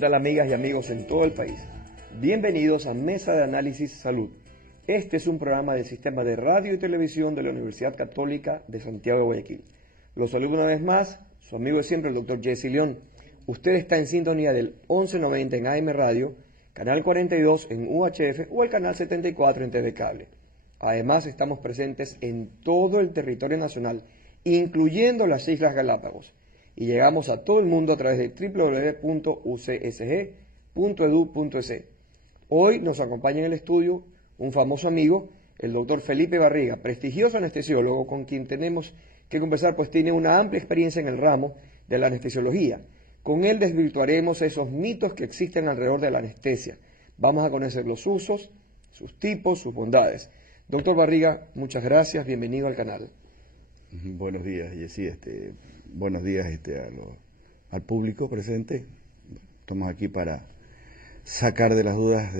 tal, amigas y amigos en todo el país? Bienvenidos a Mesa de Análisis Salud. Este es un programa del Sistema de Radio y Televisión de la Universidad Católica de Santiago de Guayaquil. Los saludo una vez más, su amigo de siempre, el doctor Jesse León. Usted está en sintonía del 1190 en AM Radio, canal 42 en UHF o el canal 74 en TV Cable. Además, estamos presentes en todo el territorio nacional, incluyendo las Islas Galápagos, y llegamos a todo el mundo a través de www.ucsg.edu.es. Hoy nos acompaña en el estudio un famoso amigo, el doctor Felipe Barriga, prestigioso anestesiólogo con quien tenemos que conversar, pues tiene una amplia experiencia en el ramo de la anestesiología. Con él desvirtuaremos esos mitos que existen alrededor de la anestesia. Vamos a conocer los usos, sus tipos, sus bondades. Doctor Barriga, muchas gracias, bienvenido al canal. Buenos días, Jessy. Buenos días al público presente. Estamos aquí para sacar de las dudas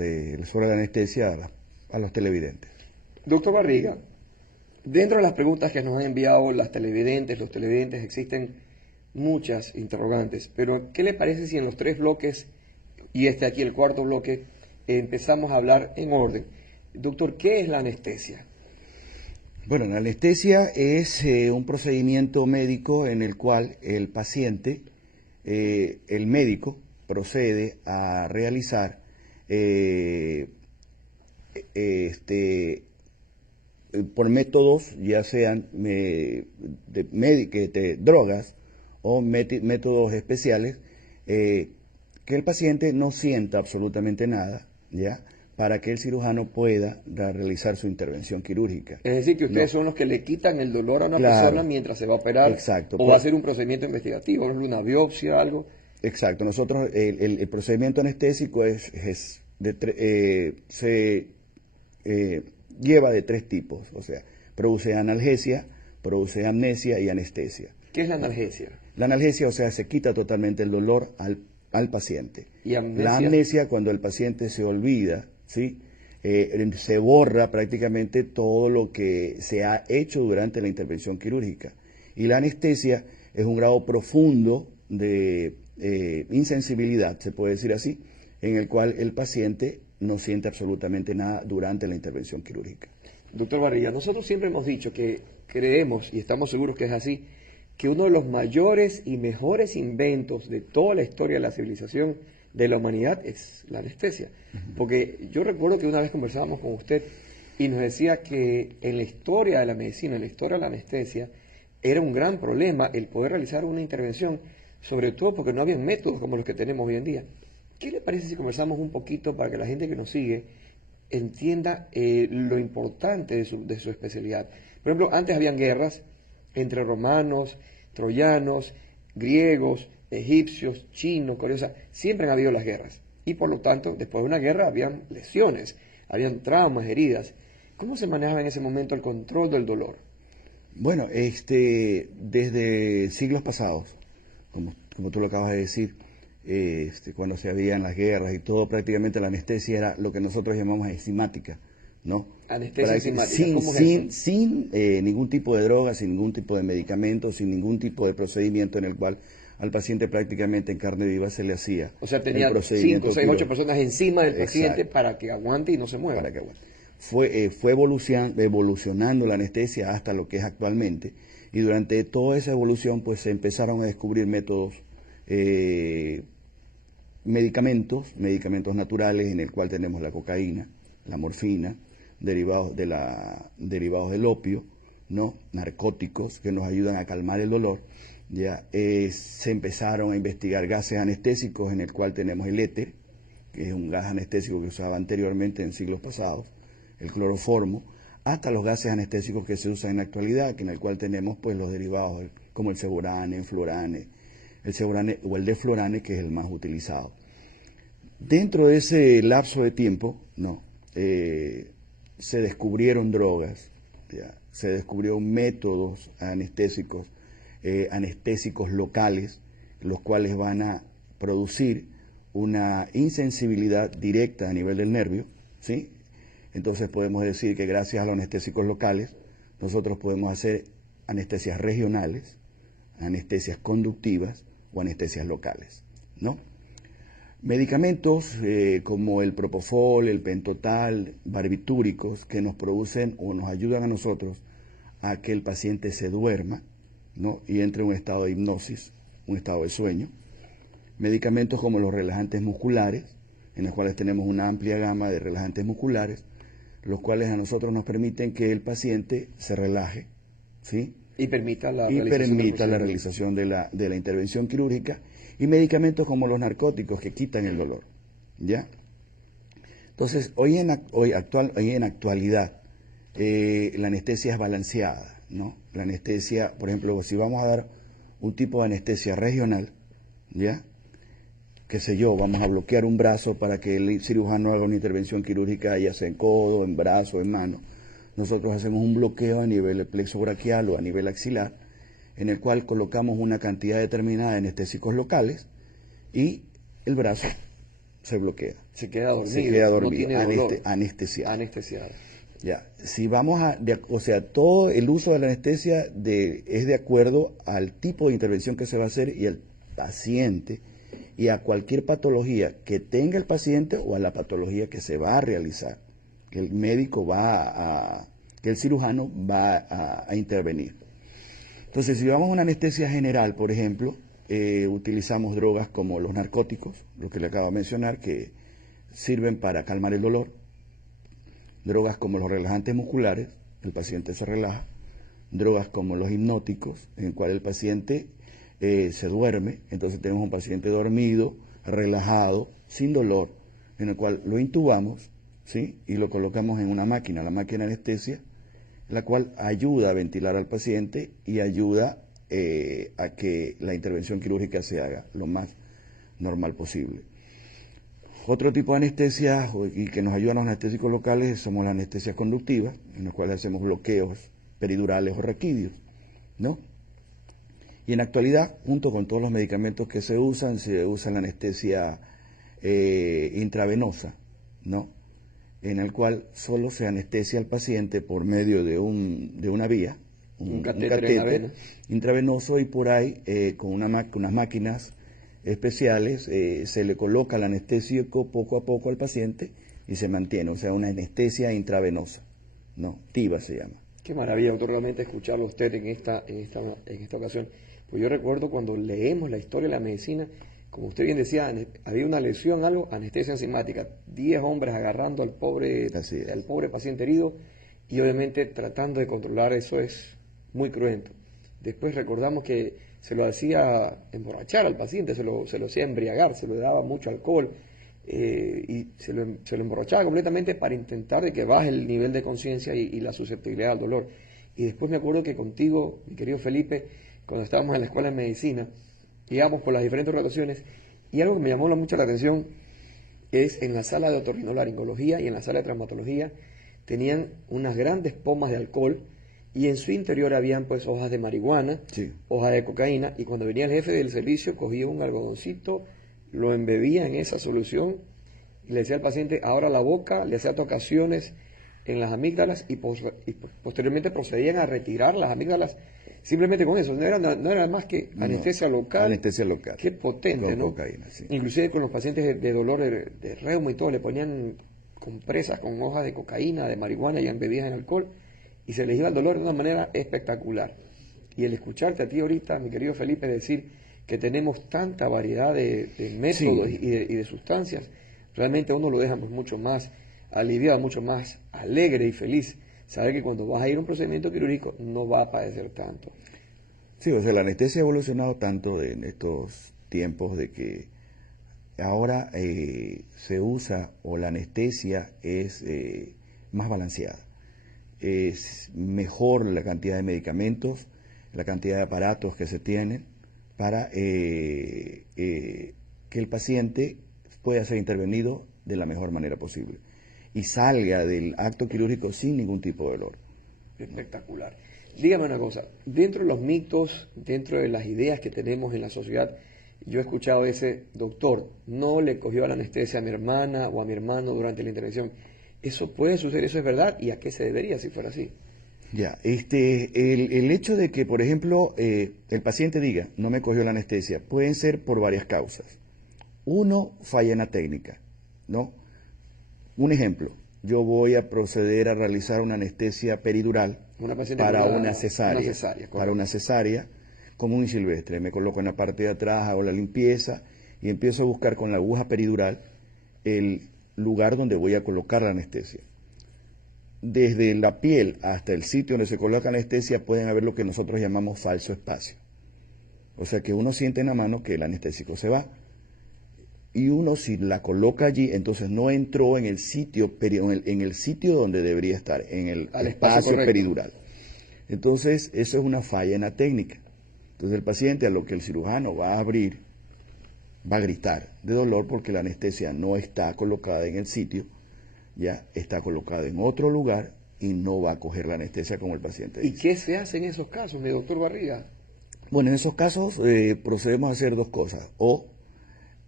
sobre la anestesia a los televidentes. Doctor Barriga, dentro de las preguntas que nos han enviado los televidentes, existen muchas interrogantes, pero ¿qué le parece si en los tres bloques, y aquí el cuarto bloque, empezamos a hablar en orden? Doctor, ¿qué es la anestesia? Bueno, la anestesia es un procedimiento médico en el cual el paciente, el médico, procede a realizar por métodos, ya sean de drogas o métodos especiales, que el paciente no sienta absolutamente nada, ¿ya?, para que el cirujano pueda realizar su intervención quirúrgica. Es decir, que ustedes son los que le quitan el dolor a una persona mientras se va a operar. Exacto. O va a hacer un procedimiento investigativo, una biopsia, algo. Exacto. Nosotros, el procedimiento anestésico se lleva de tres tipos. O sea, produce analgesia, produce amnesia y anestesia. ¿Qué es la analgesia? La analgesia, o sea, se quita totalmente el dolor al paciente. ¿Y amnesia? La amnesia, cuando el paciente se olvida, ¿sí? Se borra prácticamente todo lo que se ha hecho durante la intervención quirúrgica. Y la anestesia es un grado profundo de insensibilidad, se puede decir así, en el cual el paciente no siente absolutamente nada durante la intervención quirúrgica. Doctor Barriga, nosotros siempre hemos dicho que creemos, y estamos seguros que es así, que uno de los mayores y mejores inventos de toda la historia de la civilización de la humanidad es la anestesia. Porque yo recuerdo que una vez conversábamos con usted y nos decía que en la historia de la medicina, en la historia de la anestesia, era un gran problema el poder realizar una intervención, sobre todo porque no había métodos como los que tenemos hoy en día. ¿Qué le parece si conversamos un poquito para que la gente que nos sigue entienda lo importante de su especialidad? Por ejemplo, antes habían guerras entre romanos, troyanos, griegos, egipcios, chinos, coreanos. Siempre han habido las guerras. Y por lo tanto, después de una guerra habían lesiones, habían traumas, heridas. ¿Cómo se manejaba en ese momento el control del dolor? Bueno, desde siglos pasados, como tú lo acabas de decir, cuando se habían las guerras y todo, prácticamente la anestesia era lo que nosotros llamamos enzimática, ¿no? Anestesia enzimática, sin ningún tipo de droga, sin ningún tipo de medicamento, sin ningún tipo de procedimiento en el cual al paciente prácticamente en carne viva se le hacía. O sea, tenía 5, 6, 8 personas encima del paciente. Exacto. Para que aguante y no se mueva. Para que aguante. Fue evolucionando la anestesia hasta lo que es actualmente, y durante toda esa evolución pues se empezaron a descubrir métodos, medicamentos naturales, en el cual tenemos la cocaína, la morfina, derivados del opio, ¿no?, narcóticos que nos ayudan a calmar el dolor. Ya se empezaron a investigar gases anestésicos, en el cual tenemos el éter, que es un gas anestésico que usaba anteriormente en siglos pasados, el cloroformo, hasta los gases anestésicos que se usan en la actualidad, que en el cual tenemos pues los derivados como el ceborane, el florane, o el deflorane, que es el más utilizado. Dentro de ese lapso de tiempo, se descubrieron drogas, se descubrieron métodos anestésicos locales, los cuales van a producir una insensibilidad directa a nivel del nervio, ¿sí? Entonces podemos decir que gracias a los anestésicos locales nosotros podemos hacer anestesias regionales, anestesias conductivas o anestesias locales, ¿no? Medicamentos como el propofol, el pentotal, barbitúricos, que nos producen o nos ayudan a nosotros a que el paciente se duerma, ¿no? Y entre en un estado de hipnosis, un estado de sueño. Medicamentos como los relajantes musculares, en los cuales tenemos una amplia gama de relajantes musculares, los cuales a nosotros nos permiten que el paciente se relaje, ¿sí? Y permita la realización de la intervención quirúrgica, y medicamentos como los narcóticos que quitan el dolor, ¿ya? Entonces, hoy en actualidad, la anestesia es balanceada, ¿no? La anestesia, por ejemplo, si vamos a dar un tipo de anestesia regional, ¿ya? Qué sé yo, vamos a bloquear un brazo para que el cirujano haga una intervención quirúrgica, ya sea en codo, en brazo, en mano. Nosotros hacemos un bloqueo a nivel del plexo braquial o a nivel axilar, en el cual colocamos una cantidad determinada de anestésicos locales y el brazo se bloquea. Se queda dormido. Se queda dormido, no tiene dolor. anestesiado. Anestesiado. Ya, si vamos o sea, todo el uso de la anestesia es de acuerdo al tipo de intervención que se va a hacer y al paciente y a cualquier patología que tenga el paciente o a la patología que se va a realizar, que el médico que el cirujano va a intervenir. Entonces, si vamos a una anestesia general, por ejemplo, utilizamos drogas como los narcóticos, lo que le acabo de mencionar, que sirven para calmar el dolor. Drogas como los relajantes musculares, el paciente se relaja. Drogas como los hipnóticos, en el cual el paciente se duerme. Entonces tenemos un paciente dormido, relajado, sin dolor, en el cual lo intubamos, ¿sí? Y lo colocamos en una máquina, la máquina de anestesia, la cual ayuda a ventilar al paciente y ayuda a que la intervención quirúrgica se haga lo más normal posible. Otro tipo de anestesia y que nos ayudan los anestésicos locales somos las anestesias conductivas, en las cuales hacemos bloqueos peridurales o raquídeos, ¿no? Y en la actualidad, junto con todos los medicamentos que se usa la anestesia intravenosa, ¿no? En el cual solo se anestesia al paciente por medio de una vía, un catéter intravenoso, y por ahí con unas máquinas especiales se le coloca el anestésico poco a poco al paciente y se mantiene, o sea, una anestesia intravenosa, ¿no? TIVA se llama. Qué maravilla, doctor, realmente escucharlo a usted en esta ocasión. Pues yo recuerdo cuando leemos la historia de la medicina, como usted bien decía, había una lesión, algo, anestesia enzimática, 10 hombres agarrando al pobre paciente herido y obviamente tratando de controlar. Eso es muy cruento. Después recordamos que se lo hacía emborrachar al paciente, se lo hacía embriagar, se le daba mucho alcohol y se lo emborrachaba completamente para intentar de que baje el nivel de conciencia y la susceptibilidad al dolor. Y después me acuerdo que contigo, mi querido Felipe, cuando estábamos en la escuela de medicina, íbamos por las diferentes rotaciones y algo que me llamó mucho la atención es en la sala de otorrinolaringología y en la sala de traumatología tenían unas grandes pomas de alcohol y en su interior habían pues hojas de marihuana, sí, hojas de cocaína, y cuando venía el jefe del servicio cogía un algodoncito, lo embebía en esa solución y le decía al paciente, ahora la boca, le hacía tocaciones en las amígdalas y posteriormente procedían a retirar las amígdalas simplemente con eso. No era más que anestesia local. Anestesia local. Qué potente, con ¿no? Cocaína, sí. Inclusive con los pacientes de dolor de reuma y todo, le ponían compresas con hojas de cocaína, de marihuana y embebían en alcohol y se les iba el dolor de una manera espectacular. Y el escucharte a ti ahorita, mi querido Felipe, decir que tenemos tanta variedad de métodos sí, y de sustancias, realmente a uno lo deja mucho más aliviado, mucho más alegre y feliz. Saber que cuando vas a ir a un procedimiento quirúrgico no va a padecer tanto. Sí, o sea, la anestesia ha evolucionado tanto en estos tiempos de que ahora se usa, o la anestesia es más balanceada. Es mejor la cantidad de medicamentos, la cantidad de aparatos que se tienen para que el paciente pueda ser intervenido de la mejor manera posible y salga del acto quirúrgico sin ningún tipo de dolor. Espectacular. Dígame una cosa, dentro de los mitos, dentro de las ideas que tenemos en la sociedad, yo he escuchado ese, doctor, no le cogió la anestesia a mi hermana o a mi hermano durante la intervención. ¿Eso puede suceder? ¿Eso es verdad? ¿Y a qué se debería si fuera así? Ya, el hecho de que, por ejemplo, el paciente diga, no me cogió la anestesia, pueden ser por varias causas. Uno, falla en la técnica, ¿no? Un ejemplo, yo voy a proceder a realizar una anestesia peridural para una cesárea, para una cesárea común y silvestre. Me coloco en la parte de atrás, hago la limpieza y empiezo a buscar con la aguja peridural el lugar donde voy a colocar la anestesia. Desde la piel hasta el sitio donde se coloca anestesia pueden haber lo que nosotros llamamos falso espacio. O sea que uno siente en la mano que el anestésico se va. Y uno, si la coloca allí, entonces no entró en el sitio, en el sitio donde debería estar, en el espacio peridural. Entonces, eso es una falla en la técnica. Entonces, el paciente, a lo que el cirujano va a abrir, va a gritar de dolor porque la anestesia no está colocada en el sitio, ya está colocada en otro lugar y no va a coger la anestesia como el paciente dice. ¿Y qué se hace en esos casos, mi doctor Barriga? Bueno, en esos casos procedemos a hacer dos cosas.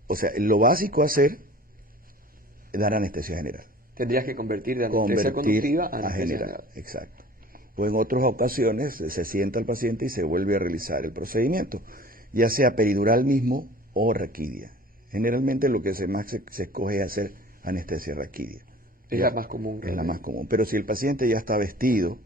O sea, lo básico a hacer es dar anestesia general. Tendrías que convertir de anestesia conductiva a anestesia general. Exacto. O en otras ocasiones se sienta el paciente y se vuelve a realizar el procedimiento, ya sea peridural mismo o raquidia. Generalmente lo que más se escoge es hacer anestesia raquidia. Es la más común. Es la más común. Pero si el paciente ya está vestido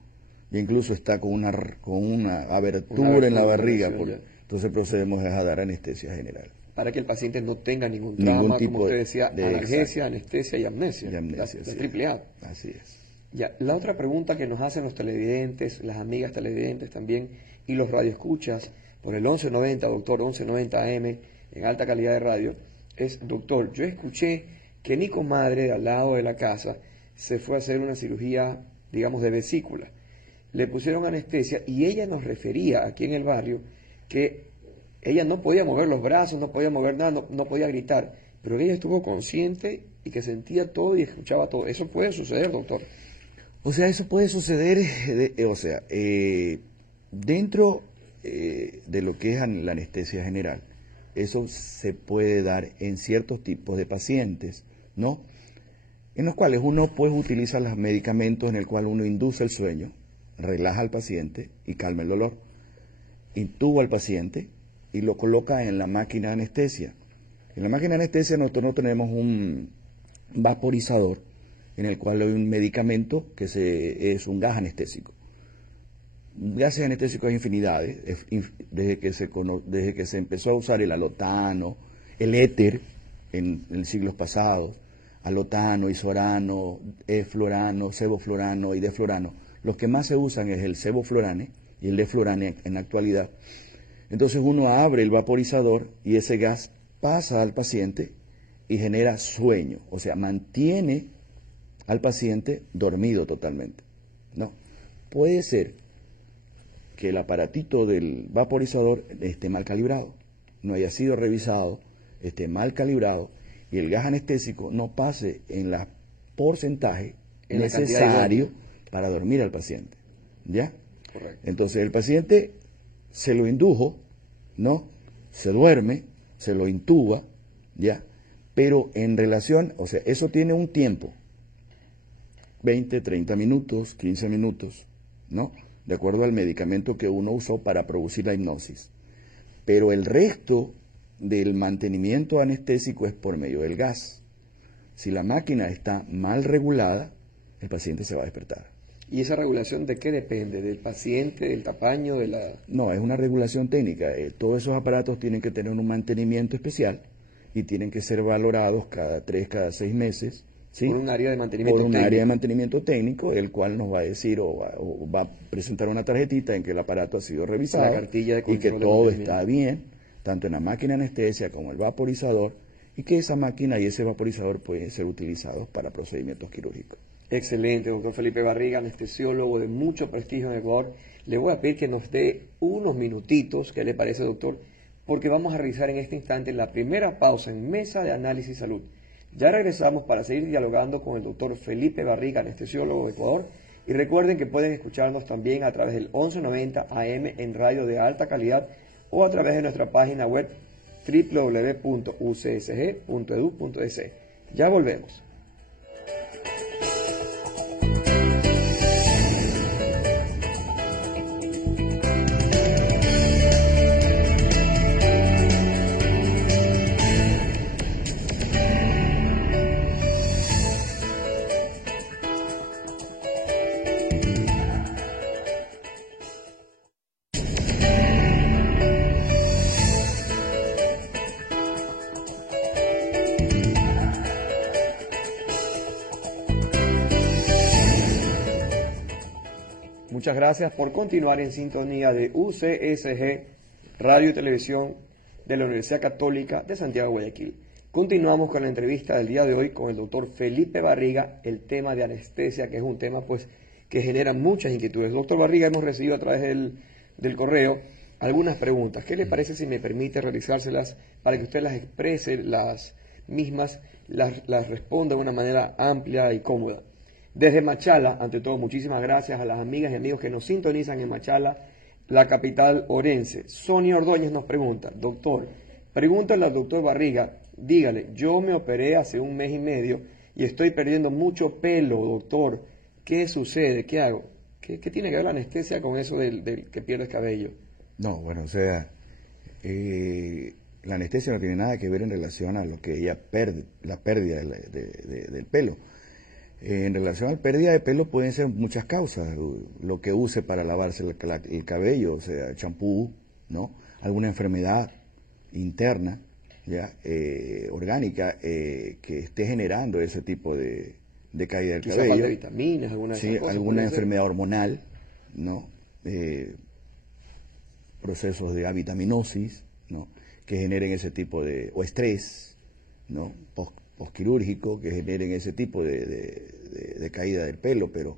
e incluso está con una abertura en la barriga, entonces procedemos a dar anestesia general. Para que el paciente no tenga ningún trauma, como usted decía, analgesia, exacto. anestesia y amnesia. Sí. Triple A. Así es. Ya, la otra pregunta que nos hacen los televidentes, las amigas televidentes también, y los radioescuchas, por el 1190, doctor, 1190 AM, en alta calidad de radio, es, doctor, yo escuché que mi comadre de al lado de la casa se fue a hacer una cirugía, digamos, de vesícula. Le pusieron anestesia y ella nos refería aquí en el barrio que ella no podía mover los brazos, no podía mover nada, no podía gritar, pero ella estuvo consciente y que sentía todo y escuchaba todo. ¿Eso puede suceder, doctor? O sea, eso puede suceder, dentro de lo que es la anestesia general, eso se puede dar en ciertos tipos de pacientes, ¿no? En los cuales uno pues utiliza los medicamentos en el cual uno induce el sueño, relaja al paciente y calma el dolor, intuba al paciente y lo coloca en la máquina de anestesia. En la máquina de anestesia nosotros no tenemos un vaporizador en el cual hay un medicamento que es un gas anestésico. Gases anestésicos hay infinidades, desde que se empezó a usar el alotano, el éter en siglos pasados, alotano, isorano, eflorano, sevoflurano y deflorano. Los que más se usan es el sevoflurane y el deflorane en la actualidad. Entonces uno abre el vaporizador y ese gas pasa al paciente y genera sueño, o sea, mantiene al paciente dormido totalmente, ¿no? Puede ser que el aparatito del vaporizador esté mal calibrado, no haya sido revisado, esté mal calibrado y el gas anestésico no pase en el porcentaje necesario para dormir al paciente, ¿ya? Correcto. Entonces el paciente se lo indujo, ¿no? Se duerme, se lo intuba, ¿ya? Pero en relación, o sea, eso tiene un tiempo, 20, 30 minutos, 15 minutos, ¿no? De acuerdo al medicamento que uno usó para producir la hipnosis. Pero el resto del mantenimiento anestésico es por medio del gas. Si la máquina está mal regulada, el paciente se va a despertar. ¿Y esa regulación de qué depende? ¿Del paciente, del tamaño, de la...? No, es una regulación técnica. Todos esos aparatos tienen que tener un mantenimiento especial y tienen que ser valorados cada 3, cada 6 meses. ¿Sí? Por un área de mantenimiento técnico. Por un área de mantenimiento técnico, el cual nos va a decir o va a presentar una tarjetita en que el aparato ha sido revisado la cartilla de y que todo está bien, tanto en la máquina de anestesia como el vaporizador, y que esa máquina y ese vaporizador pueden ser utilizados para procedimientos quirúrgicos. Excelente, doctor Felipe Barriga, anestesiólogo de mucho prestigio en Ecuador. Le voy a pedir que nos dé unos minutitos, ¿qué le parece, doctor? Porque vamos a realizar en este instante la primera pausa en Mesa de Análisis Salud. Ya regresamos para seguir dialogando con el doctor Felipe Barriga, anestesiólogo de Ecuador. Y recuerden que pueden escucharnos también a través del 1190 AM en radio de alta calidad o a través de nuestra página web www.ucsg.edu.es. Ya volvemos. Muchas gracias por continuar en sintonía de UCSG, Radio y Televisión de la Universidad Católica de Santiago de Guayaquil. Continuamos con la entrevista del día de hoy con el doctor Felipe Barriga, el tema de anestesia, que es un tema pues que genera muchas inquietudes. Doctor Barriga, hemos recibido a través del correo algunas preguntas. ¿Qué le parece si me permite realizárselas para que usted las exprese, las mismas, las responda de una manera amplia y cómoda? Desde Machala, ante todo, muchísimas gracias a las amigas y amigos que nos sintonizan en Machala, la capital orense. Sonia Ordóñez nos pregunta, doctor, pregúntale al doctor Barriga, dígale, yo me operé hace 1 mes y medio y estoy perdiendo mucho pelo, doctor, ¿qué sucede? ¿Qué hago? ¿Qué tiene que ver la anestesia con eso del que pierdes cabello? No, bueno, o sea, la anestesia no tiene nada que ver en relación a lo que ella la pérdida del pelo. En relación a la pérdida de pelo pueden ser muchas causas, lo que use para lavarse el cabello, o sea, champú, ¿no? Alguna enfermedad interna, ya, orgánica, que esté generando ese tipo de caída del Quizá cabello. falta de vitaminas, alguna de esas Sí, cosas, alguna enfermedad hormonal, ¿no? Procesos de avitaminosis, ¿no? Que generen ese tipo o estrés, ¿no? Postquirúrgico, que generen ese tipo de caída del pelo, pero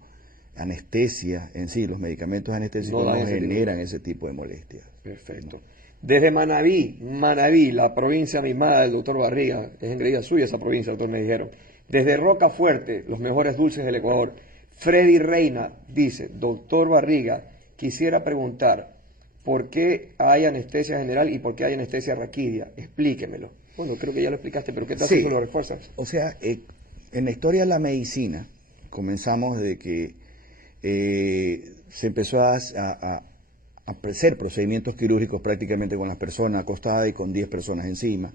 anestesia en sí, los medicamentos anestésicos no generan ese tipo de molestias. Perfecto. ¿No? Desde Manabí, la provincia mimada del doctor Barriga, es engreída suya esa provincia, doctor, me dijeron. Desde Rocafuerte, los mejores dulces del Ecuador. Freddy Reina dice, doctor Barriga, quisiera preguntar, ¿por qué hay anestesia general y por qué hay anestesia raquídea? Explíquemelo. Bueno, creo que ya lo explicaste, pero ¿qué tal si lo refuerzas? O sea, en la historia de la medicina, comenzamos de que se empezó a hacer procedimientos quirúrgicos prácticamente con las personas acostadas y con 10 personas encima.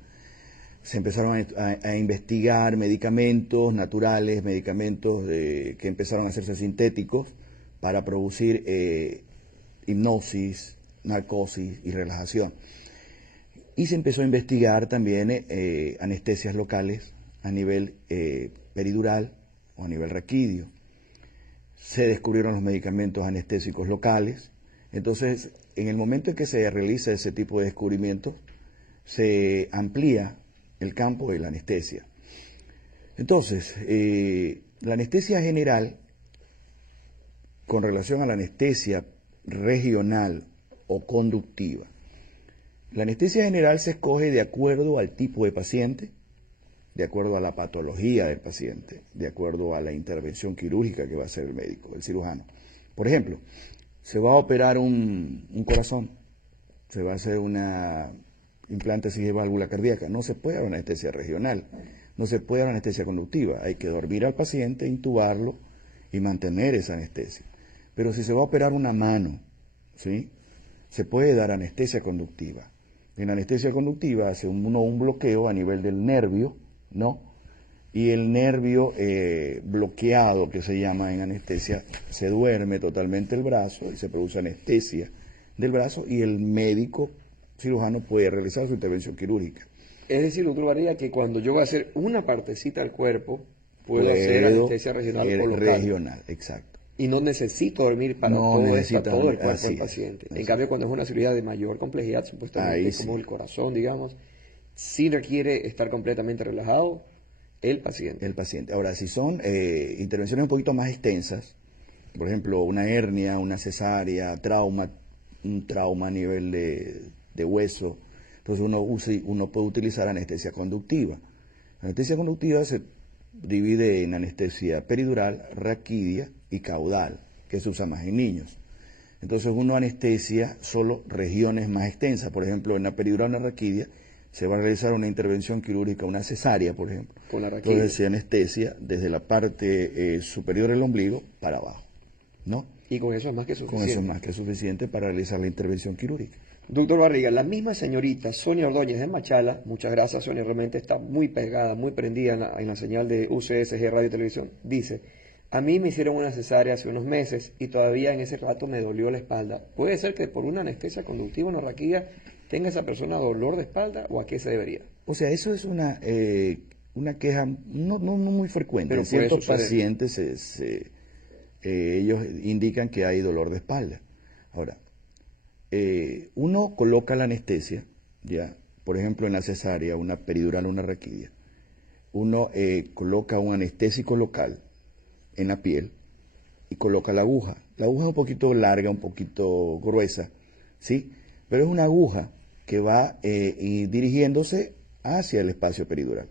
Se empezaron a investigar medicamentos naturales, medicamentos que empezaron a hacerse sintéticos para producir hipnosis, narcosis y relajación. Y se empezó a investigar también anestesias locales a nivel peridural o a nivel raquídeo. Se descubrieron los medicamentos anestésicos locales. Entonces, en el momento en que se realiza ese tipo de descubrimientos, se amplía el campo de la anestesia. Entonces, la anestesia general, con relación a la anestesia regional o conductiva, la anestesia general se escoge de acuerdo al tipo de paciente, de acuerdo a la patología del paciente, de acuerdo a la intervención quirúrgica que va a hacer el médico, el cirujano. Por ejemplo, se va a operar un corazón, se va a hacer una implantación de válvula cardíaca, no se puede dar una anestesia regional, no se puede dar una anestesia conductiva, hay que dormir al paciente, intubarlo y mantener esa anestesia. Pero si se va a operar una mano, ¿sí?, se puede dar anestesia conductiva. En anestesia conductiva hace uno un bloqueo a nivel del nervio, ¿no? Y el nervio bloqueado, que se llama en anestesia, se duerme totalmente el brazo y se produce anestesia del brazo y el médico cirujano puede realizar su intervención quirúrgica. Es decir, doctor Barriga, que cuando yo voy a hacer una partecita del cuerpo, puedo hacer anestesia regional o local. Regional, exacto. Y no necesito dormir para todo el cuerpo del paciente. En cambio, cuando es una cirugía de mayor complejidad, supuestamente como el corazón, digamos, sí requiere estar completamente relajado el paciente. El paciente. Ahora, si son intervenciones un poquito más extensas, por ejemplo, una hernia, una cesárea, un trauma a nivel de hueso, entonces uno puede utilizar anestesia conductiva. La anestesia conductiva se divide en anestesia peridural, raquídea y caudal, que se usa más en niños. Entonces uno anestesia solo regiones más extensas. Por ejemplo, en la peridural, en la raquídea, se va a realizar una intervención quirúrgica, una cesárea, por ejemplo. Con la raquídea. Entonces se anestesia desde la parte superior del ombligo para abajo, ¿no? Y con eso es más que suficiente. Con eso es más que suficiente para realizar la intervención quirúrgica. Doctor Barriga, la misma señorita Sonia Ordóñez de Machala, muchas gracias Sonia, realmente está muy pegada, muy prendida en la señal de UCSG Radio y Televisión, dice, a mí me hicieron una cesárea hace unos meses y todavía en ese rato me dolió la espalda. ¿Puede ser que por una anestesia conductiva en la raquídea tenga esa persona dolor de espalda o a qué se debería? O sea, eso es una queja no muy frecuente. Pero en ciertos pacientes ellos indican que hay dolor de espalda. Ahora, uno coloca la anestesia, ya, por ejemplo, en la cesárea, una peridural, una raquidia. Uno coloca un anestésico local en la piel y coloca la aguja. La aguja es un poquito larga, un poquito gruesa, ¿sí? Pero es una aguja que va dirigiéndose hacia el espacio peridural.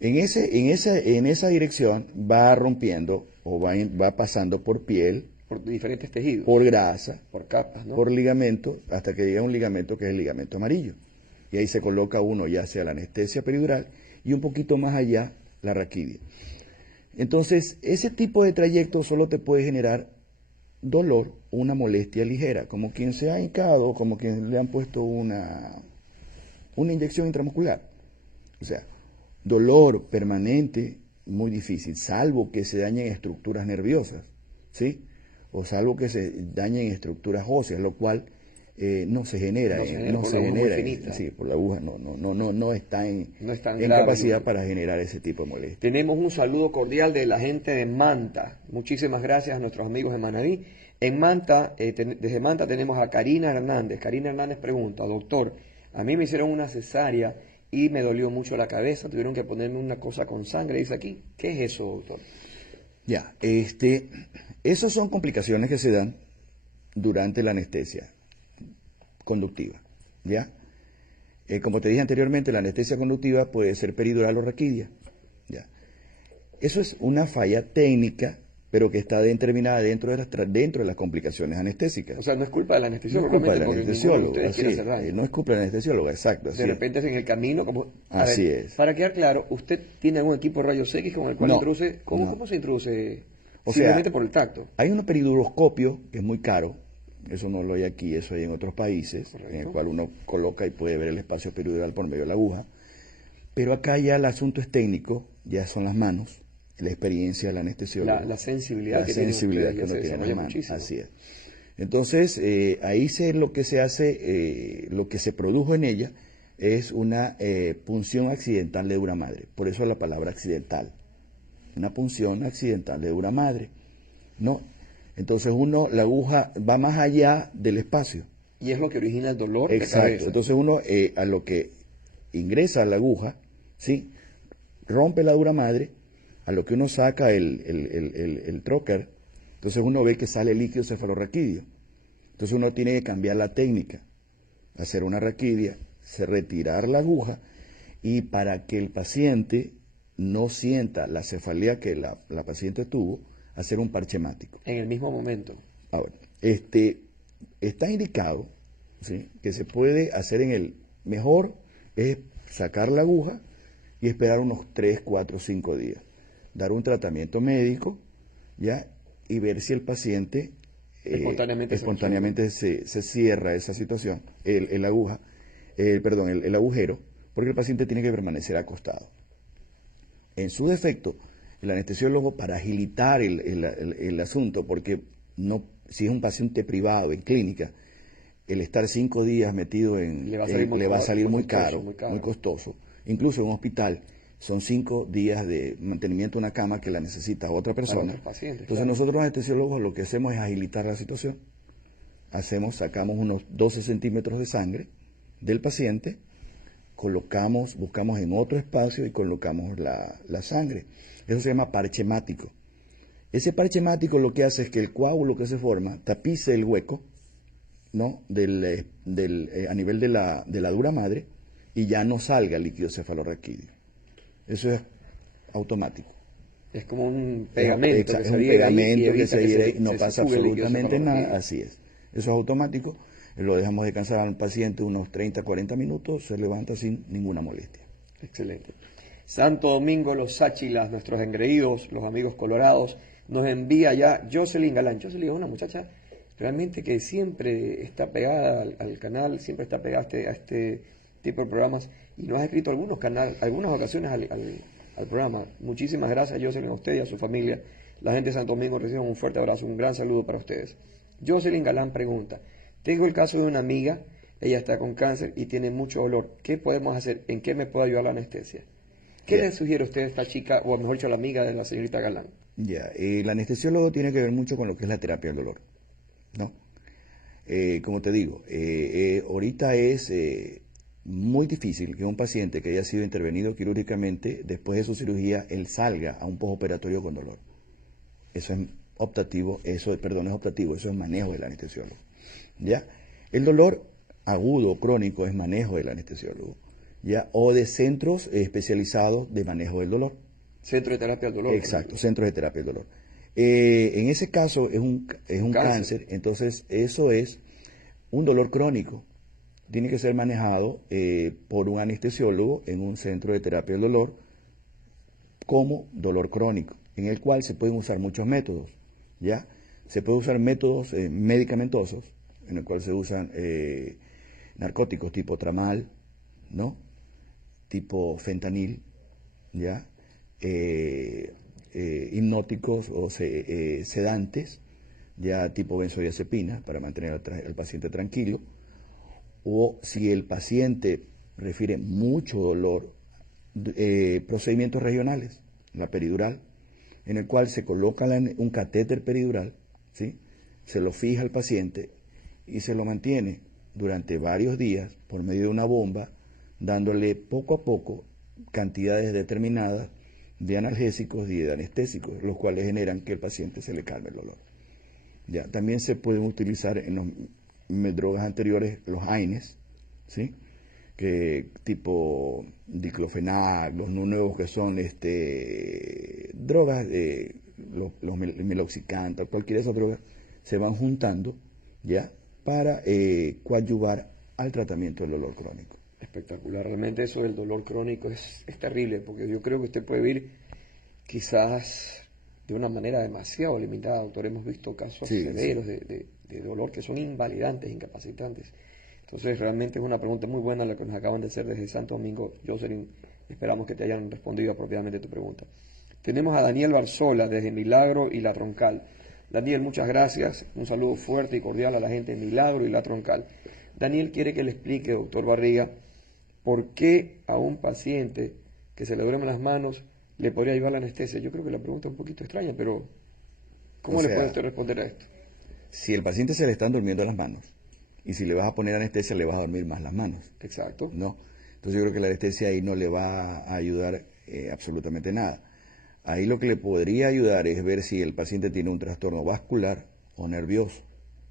En esa dirección va rompiendo o va pasando por piel, por diferentes tejidos, por grasa, por capas, ¿no? por ligamento, hasta que llega a un ligamento que es el ligamento amarillo. Y ahí se coloca uno ya sea la anestesia peridural y un poquito más allá la raquidia. Entonces, ese tipo de trayecto solo te puede generar dolor o una molestia ligera, como quien se ha hincado, como quien le han puesto una inyección intramuscular. O sea, dolor permanente, muy difícil, salvo que se dañen estructuras nerviosas, ¿sí? O salvo que se dañen estructuras óseas, lo cual no se genera, sí, por la aguja no está en capacidad para generar ese tipo de molestia. Tenemos un saludo cordial de la gente de Manta. Muchísimas gracias a nuestros amigos de Manadí. En Manta, desde Manta tenemos a Karina Hernández. Karina Hernández pregunta, doctor, a mí me hicieron una cesárea y me dolió mucho la cabeza, tuvieron que ponerme una cosa con sangre, dice aquí. ¿Qué es eso, doctor? Ya, esas son complicaciones que se dan durante la anestesia conductiva, ¿ya? Como te dije anteriormente, la anestesia conductiva puede ser peridural o raquidia, ¿ya? Eso es una falla técnica, pero que está determinada dentro de las complicaciones anestésicas. O sea, no es culpa del anestesiólogo. No es culpa del anestesiólogo, no es culpa del anestesiólogo, exacto. De repente es en el camino, como... Así es. Para quedar claro, ¿usted tiene algún equipo de rayos X con el cual introduce... ¿Cómo se introduce? Simplemente por el tacto. Hay un periduroscopio que es muy caro, eso no lo hay aquí, eso hay en otros países, correcto, en el cual uno coloca y puede ver el espacio peridural por medio de la aguja, pero acá ya el asunto es técnico, ya son las manos, la experiencia del anestesiólogo. La sensibilidad que uno tiene en las manos, así es. Entonces, ahí lo que se hace, lo que se produjo en ella es una punción accidental de dura madre, por eso la palabra accidental. Una punción accidental de dura madre, ¿no? Entonces la aguja va más allá del espacio. Y es lo que origina el dolor. Exacto. De cabeza. Entonces uno a lo que ingresa la aguja, ¿sí? Rompe la dura madre, a lo que uno saca el trocar, entonces uno ve que sale líquido cefalorraquídeo. Entonces uno tiene que cambiar la técnica, hacer una raquidia, retirar la aguja, y para que el paciente no sienta la cefalea que la paciente tuvo, hacer un parche hemático. En el mismo momento. Ahora, está indicado, ¿sí?, que se puede hacer mejor es sacar la aguja y esperar unos 3, 4, 5 días. Dar un tratamiento médico, ¿ya? Y ver si el paciente espontáneamente se cierra esa situación, el agujero, porque el paciente tiene que permanecer acostado. En su defecto, el anestesiólogo, para agilitar el asunto, porque si es un paciente privado en clínica, el estar 5 días metido le va a salir muy caro, muy costoso. Incluso en un hospital son 5 días de mantenimiento de una cama que la necesita otra persona. Entonces nosotros los anestesiólogos lo que hacemos es agilitar la situación. Sacamos unos 12 centímetros de sangre del paciente, buscamos en otro espacio y colocamos la sangre. Eso se llama parche hemático. Ese parche hemático lo que hace es que el coágulo que se forma tapice el hueco, ¿no?, a nivel de la dura madre, y ya no salga líquido cefalorraquídeo. Eso es automático. Es como un pegamento. Es un pegamento que se adhiere y no pasa absolutamente nada. Así es. Eso es automático. Lo dejamos descansar al paciente unos 30, 40 minutos, se levanta sin ninguna molestia. Excelente. Santo Domingo, los Sáchilas, nuestros engreídos, los amigos colorados, nos envía ya Jocelyn Galán. Jocelyn es una muchacha realmente que siempre está pegada al canal, siempre está pegada a este tipo de programas, y nos ha escrito algunas ocasiones al programa. Muchísimas gracias, Jocelyn, a usted y a su familia. La gente de Santo Domingo recibe un fuerte abrazo, un gran saludo para ustedes. Jocelyn Galán pregunta: tengo el caso de una amiga, ella está con cáncer y tiene mucho dolor. ¿Qué podemos hacer? ¿En qué me puede ayudar la anestesia? ¿Qué le sugiere usted a esta chica, o mejor dicho, a la amiga de la señorita Galán? El anestesiólogo tiene que ver mucho con lo que es la terapia del dolor, ¿no? Como te digo, ahorita es muy difícil que un paciente que haya sido intervenido quirúrgicamente, después de su cirugía, él salga a un postoperatorio con dolor. Eso es optativo, es optativo, eso es manejo del anestesiólogo. ¿Ya? El dolor agudo, crónico, es manejo del anestesiólogo, ¿ya? O de centros especializados de manejo del dolor. Centro de terapia del dolor. Exacto, centros de terapia del dolor. En ese caso es un cáncer, entonces eso es un dolor crónico. Tiene que ser manejado por un anestesiólogo en un centro de terapia del dolor como dolor crónico, en el cual se pueden usar muchos métodos, ¿ya? Se pueden usar métodos medicamentosos, en el cual se usan narcóticos tipo tramal, ¿no? Tipo fentanil, ¿ya? Hipnóticos o sedantes, ya tipo benzodiazepina, para mantener al paciente tranquilo, o si el paciente refiere mucho dolor, procedimientos regionales, la peridural, en el cual se coloca un catéter peridural, ¿sí? Se lo fija al paciente y se lo mantiene durante varios días por medio de una bomba, dándole poco a poco cantidades determinadas de analgésicos y de anestésicos, los cuales generan que el paciente se le calme el dolor. Ya, también se pueden utilizar en las drogas anteriores los AINES, ¿sí? Que tipo diclofenac, los nuevos que son drogas, los meloxicam, cualquiera de esas drogas, se van juntando, ¿ya? Para coadyuvar al tratamiento del dolor crónico. Espectacular, realmente eso del dolor crónico es terrible, porque yo creo que usted puede vivir quizás de una manera demasiado limitada, doctor. Hemos visto casos severos de dolor que son invalidantes, incapacitantes. Entonces realmente es una pregunta muy buena la que nos acaban de hacer desde Santo Domingo, Jocelyn. Esperamos que te hayan respondido apropiadamente tu pregunta. Tenemos a Daniel Barzola desde Milagro y La Troncal. Daniel, muchas gracias. Un saludo fuerte y cordial a la gente de Milagro y La Troncal. Daniel quiere que le explique, doctor Barriga, por qué a un paciente que se le duermen las manos le podría llevar la anestesia. Yo creo que la pregunta es un poquito extraña, pero ¿cómo le puede usted responder a esto? Si el paciente se le están durmiendo las manos, y si le vas a poner anestesia, le vas a dormir más las manos. Exacto. ¿No? Entonces yo creo que la anestesia ahí no le va a ayudar absolutamente nada. Ahí lo que le podría ayudar es ver si el paciente tiene un trastorno vascular o nervioso,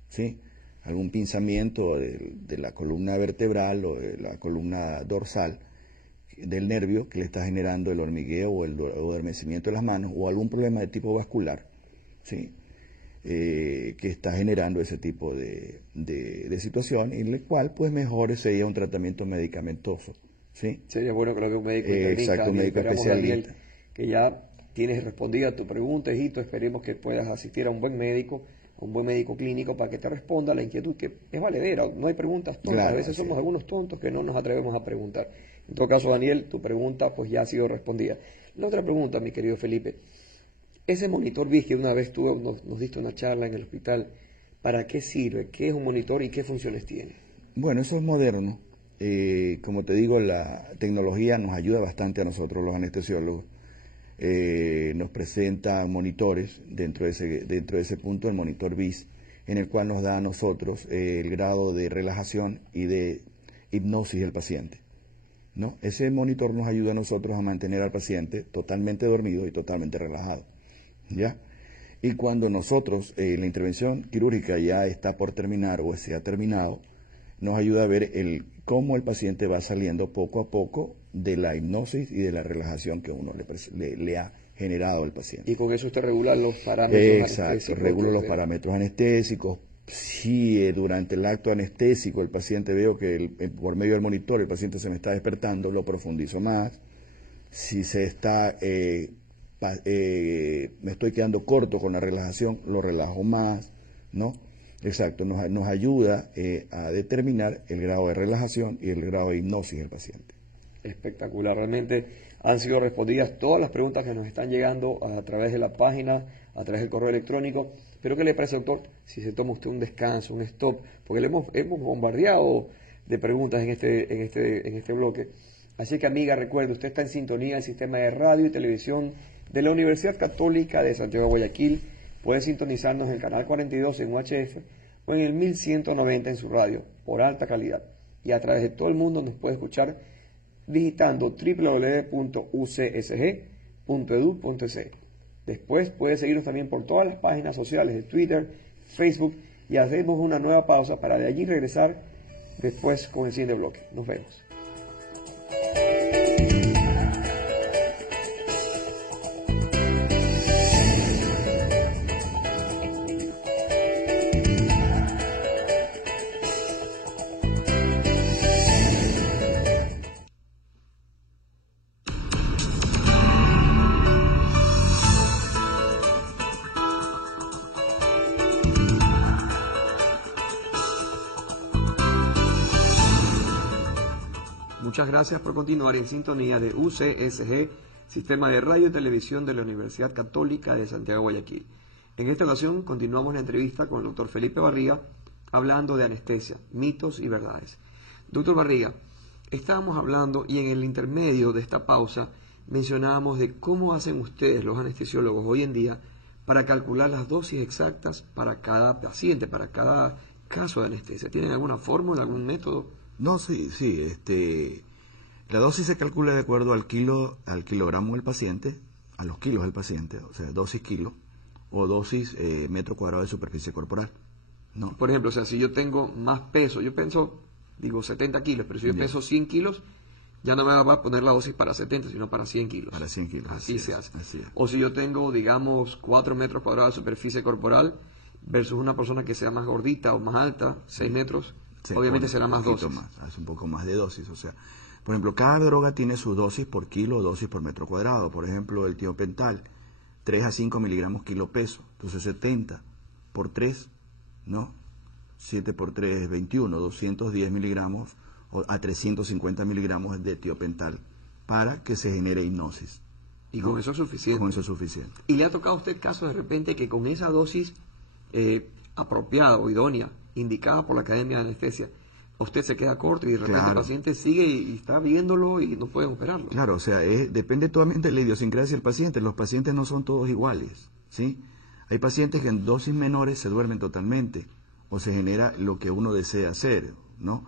¿sí? Algún pinzamiento de la columna vertebral o de la columna dorsal del nervio que le está generando el hormigueo o el adormecimiento de las manos, o algún problema de tipo vascular, ¿sí? Que está generando ese tipo de situación, en el cual pues mejor sería un tratamiento medicamentoso, ¿sí? Sería bueno que lo vea un médico exacto, un médico especialista. Daniel, que ya tienes respondida tu pregunta, hijito. Esperemos que puedas asistir a un buen médico clínico para que te responda la inquietud, que es valedera. No hay preguntas tontas, claro, a veces somos algunos tontos que no nos atrevemos a preguntar. En todo caso, Daniel, tu pregunta pues ya ha sido respondida. La otra pregunta, mi querido Felipe, ese monitor BIS que una vez tú nos diste una charla en el hospital, ¿para qué sirve? ¿Qué es un monitor y qué funciones tiene? Bueno, eso es moderno. Como te digo, la tecnología nos ayuda bastante a nosotros, los anestesiólogos. Nos presenta monitores dentro de ese punto, el monitor BIS, en el cual nos da a nosotros el grado de relajación y de hipnosis del paciente, ¿no? Ese monitor nos ayuda a nosotros a mantener al paciente totalmente dormido y totalmente relajado, ¿ya? Y cuando nosotros, la intervención quirúrgica ya está por terminar o se ha terminado, nos ayuda a ver cómo el paciente va saliendo poco a poco de la hipnosis y de la relajación que uno le ha generado al paciente. Y con eso usted regula los parámetros anestésicos. Regula los parámetros anestésicos. Si durante el acto anestésico el paciente veo que por medio del monitor el paciente se me está despertando, lo profundizo más. Si se está me estoy quedando corto con la relajación, lo relajo más, ¿no? Exacto, nos ayuda a determinar el grado de relajación y el grado de hipnosis del paciente. Espectacular, realmente han sido respondidas todas las preguntas que nos están llegando a través de la página, a través del correo electrónico. Pero ¿qué le parece, doctor, si se toma usted un descanso, un stop? Porque le hemos bombardeado de preguntas en este bloque. Así que, amiga, recuerde, usted está en sintonía del sistema de radio y televisión de la Universidad Católica de Santiago de Guayaquil. Puede sintonizarnos en el canal 42 en UHF o en el 1190 en su radio, por alta calidad. Y a través de todo el mundo nos puede escuchar digitando www.ucsg.edu.es. Después puede seguirnos también por todas las páginas sociales de Twitter, Facebook, y hacemos una nueva pausa para de allí regresar después con el siguiente bloque. Nos vemos. Muchas gracias por continuar en sintonía de UCSG, Sistema de Radio y Televisión de la Universidad Católica de Santiago de Guayaquil. En esta ocasión continuamos la entrevista con el doctor Felipe Barriga, hablando de anestesia, mitos y verdades. Doctor Barriga, estábamos hablando y en el intermedio de esta pausa mencionábamos de cómo hacen ustedes, los anestesiólogos, hoy en día para calcular las dosis exactas para cada paciente, para cada caso de anestesia. ¿Tienen alguna fórmula, algún método? No, sí, la dosis se calcula de acuerdo al kilogramo del paciente, a los kilos del paciente, o sea, dosis kilo o dosis metro cuadrado de superficie corporal, ¿no? Por ejemplo, o sea, si yo tengo más peso, yo peso, 70 kilos, pero si yo peso 100 kilos, ya no me va a poner la dosis para 70, sino para 100 kilos. Para 100 kilos. Así se hace. Así es. O si yo tengo, digamos, 4 metros cuadrados de superficie corporal versus una persona que sea más gordita o más alta, 6 metros, obviamente será más dosis. Hace un poco más de dosis, o sea, por ejemplo, cada droga tiene su dosis por kilo o dosis por metro cuadrado. Por ejemplo, el tiopental, 3 a 5 miligramos kilo peso, entonces 70 por 3, ¿no? 7 por 3 es 21, 210 miligramos a 350 miligramos de tiopental para que se genere hipnosis. ¿Y con eso es suficiente? Con eso es suficiente. ¿Y le ha tocado a usted casos de repente que con esa dosis apropiada o idónea, indicada por la Academia de Anestesia, usted se queda corto y de repente el paciente sigue y está viéndolo y no pueden operarlo? Claro, o sea, depende totalmente de la idiosincrasia del paciente. Los pacientes no son todos iguales, ¿sí? Hay pacientes que en dosis menores se duermen totalmente o se genera lo que uno desea hacer, ¿no?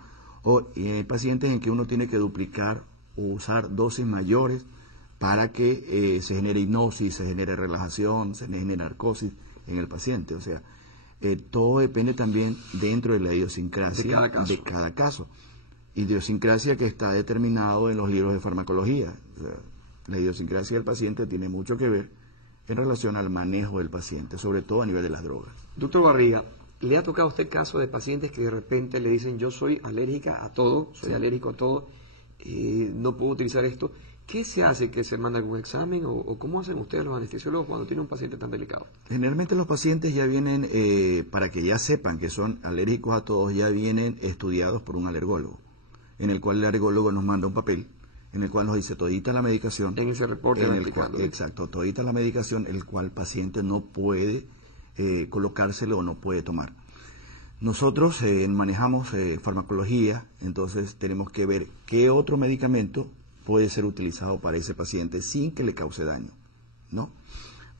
Y hay pacientes en que uno tiene que duplicar o usar dosis mayores para que se genere hipnosis, se genere relajación, se genere narcosis en el paciente. O sea, todo depende también dentro de la idiosincrasia de cada caso. Idiosincrasia que está determinado en los libros de farmacología. O sea, la idiosincrasia del paciente tiene mucho que ver en relación al manejo del paciente, sobre todo a nivel de las drogas. Doctor Barriga, ¿le ha tocado a usted casos de pacientes que de repente le dicen yo soy alérgica a todo, soy alérgico a todo, no puedo utilizar esto? ¿Qué se hace? ¿Que se manda algún examen? ¿O cómo hacen ustedes los anestesiólogos cuando tienen un paciente tan delicado? Generalmente los pacientes ya vienen, para que ya sepan que son alérgicos a todos, ya vienen estudiados por un alergólogo, en el cual el alergólogo nos manda un papel, en el cual nos dice todita la medicación. En ese reporte. Exacto, todita la medicación, el cual el paciente no puede colocárselo o no puede tomar. Nosotros manejamos farmacología, entonces tenemos que ver qué otro medicamento puede ser utilizado para ese paciente sin que le cause daño, ¿no?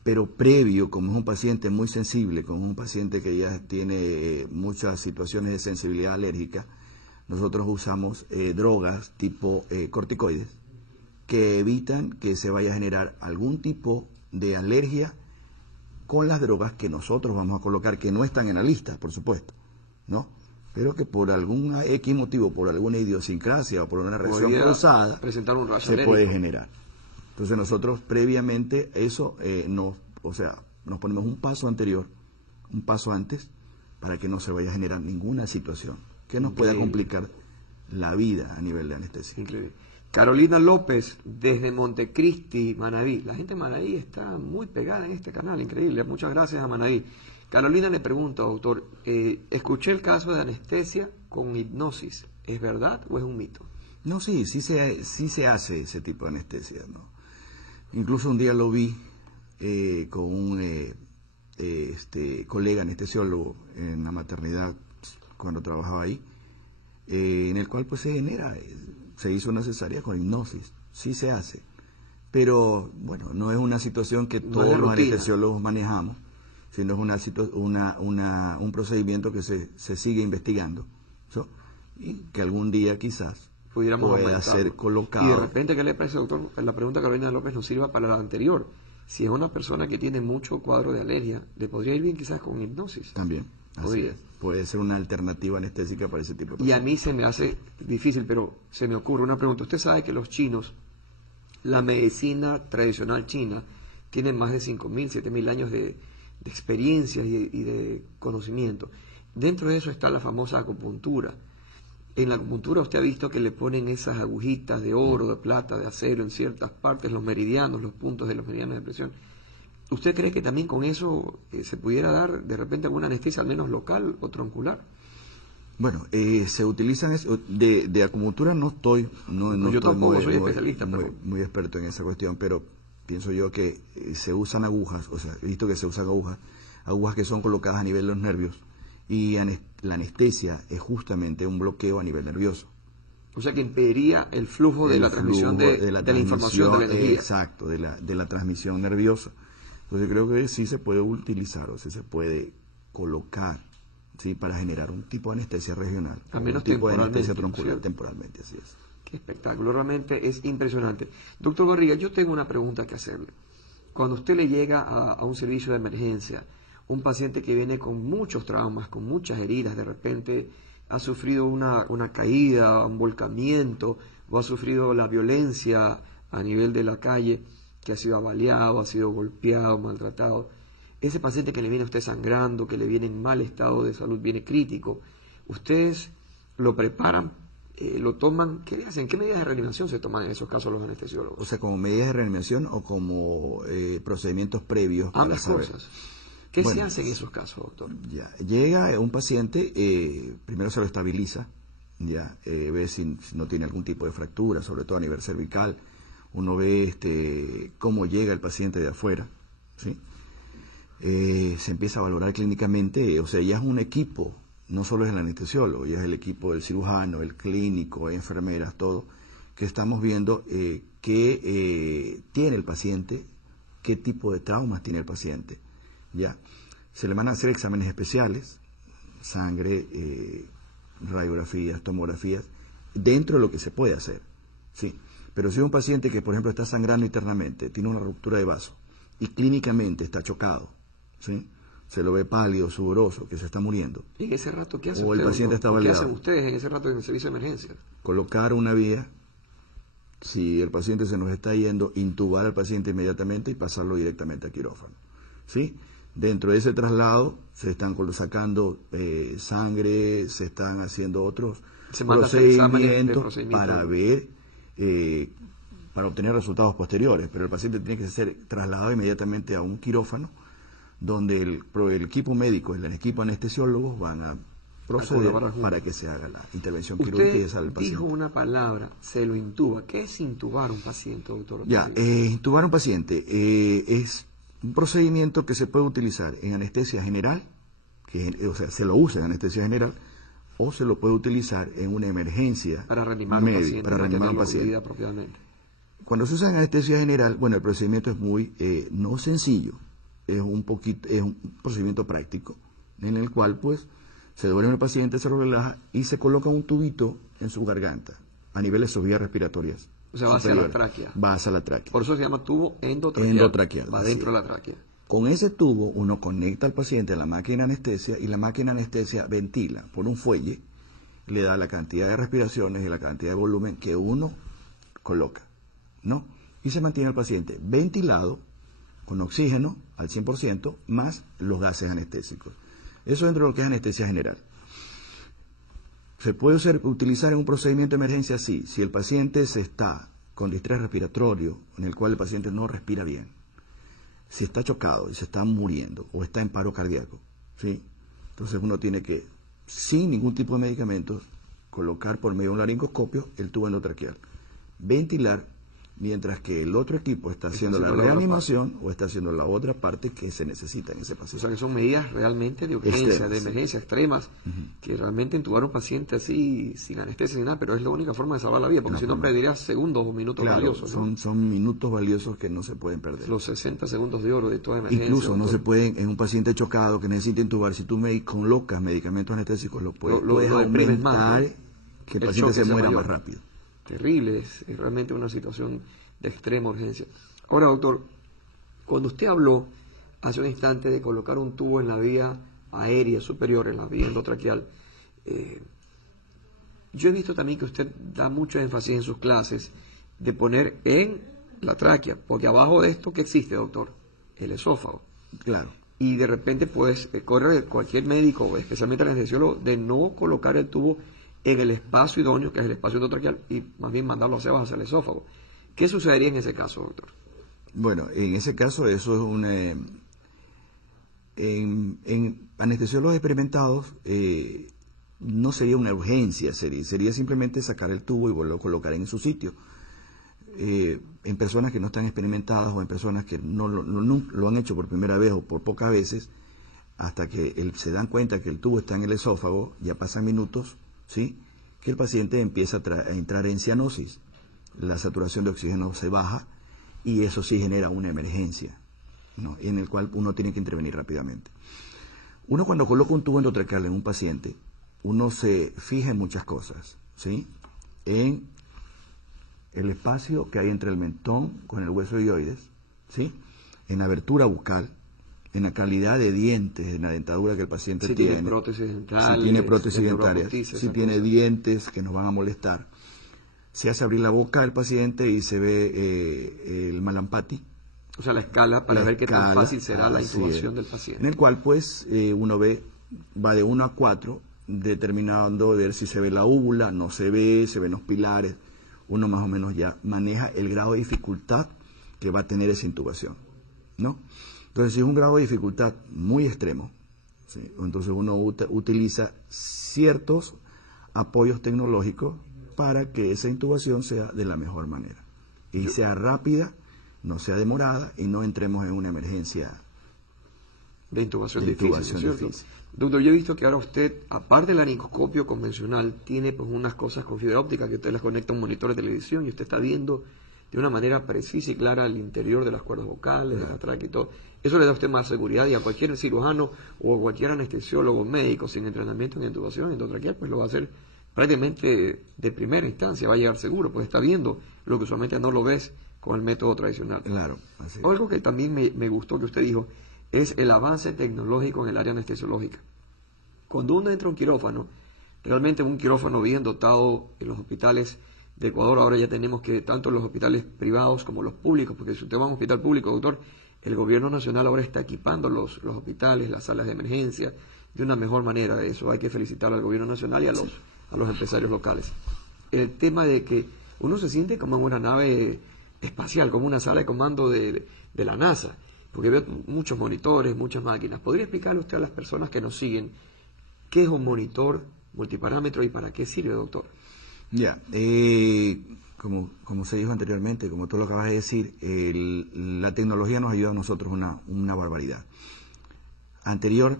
Pero previo, como es un paciente muy sensible, como es un paciente que ya tiene muchas situaciones de sensibilidad alérgica, nosotros usamos drogas tipo corticoides que evitan que se vaya a generar algún tipo de alergia con las drogas que nosotros vamos a colocar, que no están en la lista, por supuesto, ¿no? Pero que por algún X motivo, por alguna idiosincrasia o por una reacción cruzada, se puede generar. Entonces nosotros previamente eso nos ponemos un paso anterior, un paso antes, para que no se vaya a generar ninguna situación que nos pueda complicar la vida a nivel de anestesia. Increíble. Carolina López, desde Montecristi, Manaví. La gente de Manaví está muy pegada en este canal, increíble. Muchas gracias a Manaví. Carolina le pregunta, doctor, escuché el caso de anestesia con hipnosis. ¿Es verdad o es un mito? No, sí se hace ese tipo de anestesia, ¿no? Incluso un día lo vi con un colega anestesiólogo en la maternidad cuando trabajaba ahí. en el cual pues se genera, se hizo una cesárea con hipnosis, sí se hace, pero bueno, no es una situación que todos los anestesiólogos manejamos, sino es un procedimiento que se sigue investigando, ¿so? Y que algún día quizás pueda ser colocado. Y de repente, ¿qué le parece, doctor? La pregunta de Carolina López nos sirva para la anterior. Si es una persona que tiene mucho cuadro de alergia, ¿le podría ir bien quizás con hipnosis? También. Puede ser una alternativa anestésica para ese tipo de personas. Y a mí se me hace difícil, pero se me ocurre una pregunta. Usted sabe que los chinos, la medicina tradicional china, tiene más de 5.000, 7.000 años de experiencia y de conocimiento. Dentro de eso está la famosa acupuntura. En la acupuntura usted ha visto que le ponen esas agujitas de oro, de plata, de acero en ciertas partes, los meridianos, los puntos de los meridianos de presión. ¿Usted cree que también con eso se pudiera dar de repente alguna anestesia, al menos local o troncular? Bueno, se utilizan de acupuntura no estoy, yo tampoco soy especialista, muy experto en esa cuestión, pero pienso yo que se usan agujas, o sea, he visto que se usan agujas que son colocadas a nivel de los nervios, y la anestesia es justamente un bloqueo a nivel nervioso. O sea que impediría el flujo de la transmisión de la información, de la energía. Exacto, de la transmisión nerviosa. Entonces creo que sí se puede utilizar, o sea, se puede colocar, ¿sí?, para generar un tipo de anestesia regional, al menos un tipo de anestesia troncular, temporalmente, así es. Qué espectáculo, realmente es impresionante. Doctor Barriga, yo tengo una pregunta que hacerle. Cuando usted le llega a un servicio de emergencia, un paciente que viene con muchos traumas, con muchas heridas, de repente ha sufrido una caída, un volcamiento, o ha sufrido la violencia a nivel de la calle, que ha sido avaliado, ha sido golpeado, maltratado. Ese paciente que le viene a usted sangrando, que le viene en mal estado de salud, viene crítico, ustedes lo preparan, lo toman, ¿qué le hacen? ¿Qué medidas de reanimación se toman en esos casos los anestesiólogos? O sea, como medidas de reanimación o como procedimientos previos. Ambas cosas. ¿Qué se hace en esos casos, doctor? Ya, llega un paciente, primero se lo estabiliza, ya, ve si no tiene algún tipo de fractura, sobre todo a nivel cervical. Uno ve cómo llega el paciente de afuera, ¿sí? Se empieza a valorar clínicamente, o sea, ya es un equipo, no solo es el anestesiólogo, ya es el equipo del cirujano, el clínico, enfermeras, todo, que estamos viendo qué tiene el paciente, qué tipo de traumas tiene el paciente. Ya, se le van a hacer exámenes especiales, sangre, radiografías, tomografías, dentro de lo que se puede hacer, ¿sí? Pero si es un paciente que, por ejemplo, está sangrando internamente, tiene una ruptura de vaso y clínicamente está chocado, ¿sí?, se lo ve pálido, sudoroso, que se está muriendo. ¿Y en ese rato qué hace o el paciente está baleado? ¿Qué hacen ustedes en ese rato en el servicio de emergencia? Colocar una vía, si el paciente se nos está yendo, intubar al paciente inmediatamente y pasarlo directamente a quirófano, ¿sí? Dentro de ese traslado se están sacando sangre, se están haciendo otros procedimientos para ver, para obtener resultados posteriores, pero el paciente tiene que ser trasladado inmediatamente a un quirófano donde el equipo médico y el equipo anestesiólogos van a proceder para que se haga la intervención quirúrgica y salga el paciente. Dijo una palabra, se lo intuba. ¿Qué es intubar un paciente, doctor? Ya, intubar un paciente es un procedimiento que se puede utilizar en anestesia general, o sea, se lo usa en anestesia general, o se lo puede utilizar en una emergencia para reanimar un paciente. Cuando se usa en anestesia general, bueno, el procedimiento es muy, no sencillo, es un procedimiento práctico, en el cual pues se duerme el paciente, se lo relaja y se coloca un tubito en su garganta, a nivel de sus vías respiratorias. O sea, va hacia la tráquea. Va hacia la tráquea. Por eso se llama tubo endotraqueal. Va dentro de la tráquea. Con ese tubo uno conecta al paciente a la máquina de anestesia y la máquina de anestesia ventila por un fuelle, le da la cantidad de respiraciones y la cantidad de volumen que uno coloca, ¿no? Y se mantiene el paciente ventilado con oxígeno al 100% más los gases anestésicos. Eso dentro de lo que es anestesia general. ¿Se puede utilizar en un procedimiento de emergencia? Sí, si el paciente se está con distrés respiratorio, en el cual el paciente no respira bien, si está chocado y se está muriendo o está en paro cardíaco, ¿sí? Entonces uno tiene que, sin ningún tipo de medicamentos, colocar por medio de un laringoscopio el tubo endotraqueal, ventilar mientras que el otro equipo está haciendo la reanimación o está haciendo la otra parte que se necesita en ese O paciente. sea, que son medidas realmente de urgencia, Extremas, de sí. emergencia, extremas, que realmente intubar a un paciente así, sin anestesia ni nada, pero es la única forma de salvar la vida, porque si no perderías segundos o minutos Claro, valiosos, ¿no? son minutos valiosos que no se pueden perder. Los 60 segundos de oro de toda emergencia. Incluso no doctor. se pueden, en un paciente chocado que necesita intubar, si tú me colocas medicamentos anestésicos, puedes lo deprimes aumentar más, ¿no? que el El paciente choque se sea muera mayor. más rápido. Terrible, es realmente una situación de extrema urgencia. Ahora, doctor, cuando usted habló hace un instante de colocar un tubo en la vía aérea superior, en la vía endotraqueal, yo he visto también que usted da mucho énfasis en sus clases de poner en la tráquea, porque abajo de esto, ¿qué existe, doctor? El esófago. Claro. Y de repente, pues, corre cualquier médico, especialmente el anestesiólogo, de no colocar el tubo en el espacio idóneo, que es el espacio endotraqueal, y más bien mandarlo hacia abajo, hacia el esófago. ¿Qué sucedería en ese caso, doctor? Bueno, en ese caso eso es en anestesiólogos experimentados no sería una urgencia, sería simplemente sacar el tubo y volverlo a colocar en su sitio. En personas que no están experimentadas o en personas que no lo han hecho por primera vez o por pocas veces, hasta que se dan cuenta que el tubo está en el esófago, ya pasan minutos, ¿sí?, que el paciente empieza a entrar en cianosis. La saturación de oxígeno se baja y eso sí genera una emergencia, ¿no?, en el cual uno tiene que intervenir rápidamente. Uno cuando coloca un tubo endotraqueal en un paciente, uno se fija en muchas cosas, ¿sí?, en el espacio que hay entre el mentón con el hueso hioides, ¿sí?, en la abertura bucal, en la calidad de dientes, en la dentadura que el paciente Si tiene, tiene prótesis dentales, si tiene prótesis dentarias, neuroprotesis, si esa tiene cosa. dientes que nos van a molestar. Se hace abrir la boca del paciente y se ve el Malampati, O sea, la escala para la ver qué tan escala, fácil será la así intubación es, del paciente. en el cual pues uno va de 1 a 4, determinando ver si se ve la úvula, no se ven los pilares. Uno más o menos ya maneja el grado de dificultad que va a tener esa intubación, ¿no? Entonces, si es un grado de dificultad muy extremo, ¿sí?, entonces uno utiliza ciertos apoyos tecnológicos para que esa intubación sea de la mejor manera y sea rápida, no sea demorada y no entremos en una emergencia De intubación de difícil, intubación ¿no es cierto? difícil. Doctor, yo he visto que ahora usted, aparte del laringoscopio convencional, tiene pues unas cosas con fibra óptica que usted las conecta a un monitor de televisión y usted está viendo de una manera precisa y clara el interior de las cuerdas vocales, de la tráquea y todo. Eso le da a usted más seguridad y a cualquier cirujano o a cualquier anestesiólogo médico sin entrenamiento en intubación endotraqueal, pues lo va a hacer prácticamente de primera instancia, va a llegar seguro, pues está viendo lo que usualmente no lo ves con el método tradicional. Claro, así es. Algo que también me gustó que usted dijo es el avance tecnológico en el área anestesiológica. Cuando uno entra a un quirófano, realmente un quirófano bien dotado en los hospitales de Ecuador, ahora ya tenemos que tanto los hospitales privados como los públicos, porque si usted va a un hospital público, doctor, el gobierno nacional ahora está equipando los hospitales, las salas de emergencia, de una mejor manera. De eso hay que felicitar al gobierno nacional y a los empresarios locales. El tema de que uno se siente como en una nave espacial, como una sala de comando de la NASA, porque veo muchos monitores, muchas máquinas. ¿Podría explicarle usted a las personas que nos siguen qué es un monitor multiparámetro y para qué sirve, doctor? Ya, como se dijo anteriormente, como tú lo acabas de decir, la tecnología nos ayuda a nosotros una barbaridad. Anterior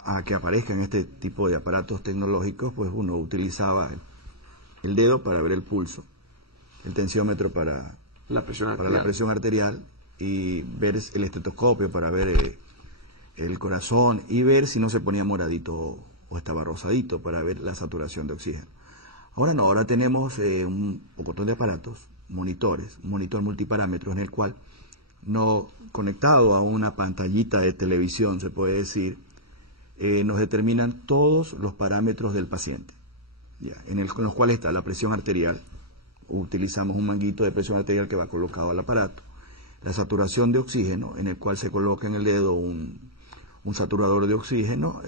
a que aparezcan este tipo de aparatos tecnológicos, pues uno utilizaba el dedo para ver el pulso, el tensiómetro para La presión la presión arterial y ver el estetoscopio para ver el corazón y ver si no se ponía moradito o estaba rosadito para ver la saturación de oxígeno. Ahora no, ahora tenemos un pocotón de aparatos, monitores, un monitor multiparámetros en el cual, no conectado a una pantallita de televisión, se puede decir, nos determinan todos los parámetros del paciente, ya, en los cuales está la presión arterial. Utilizamos un manguito de presión arterial que va colocado al aparato, la saturación de oxígeno, en el cual se coloca en el dedo un saturador de oxígeno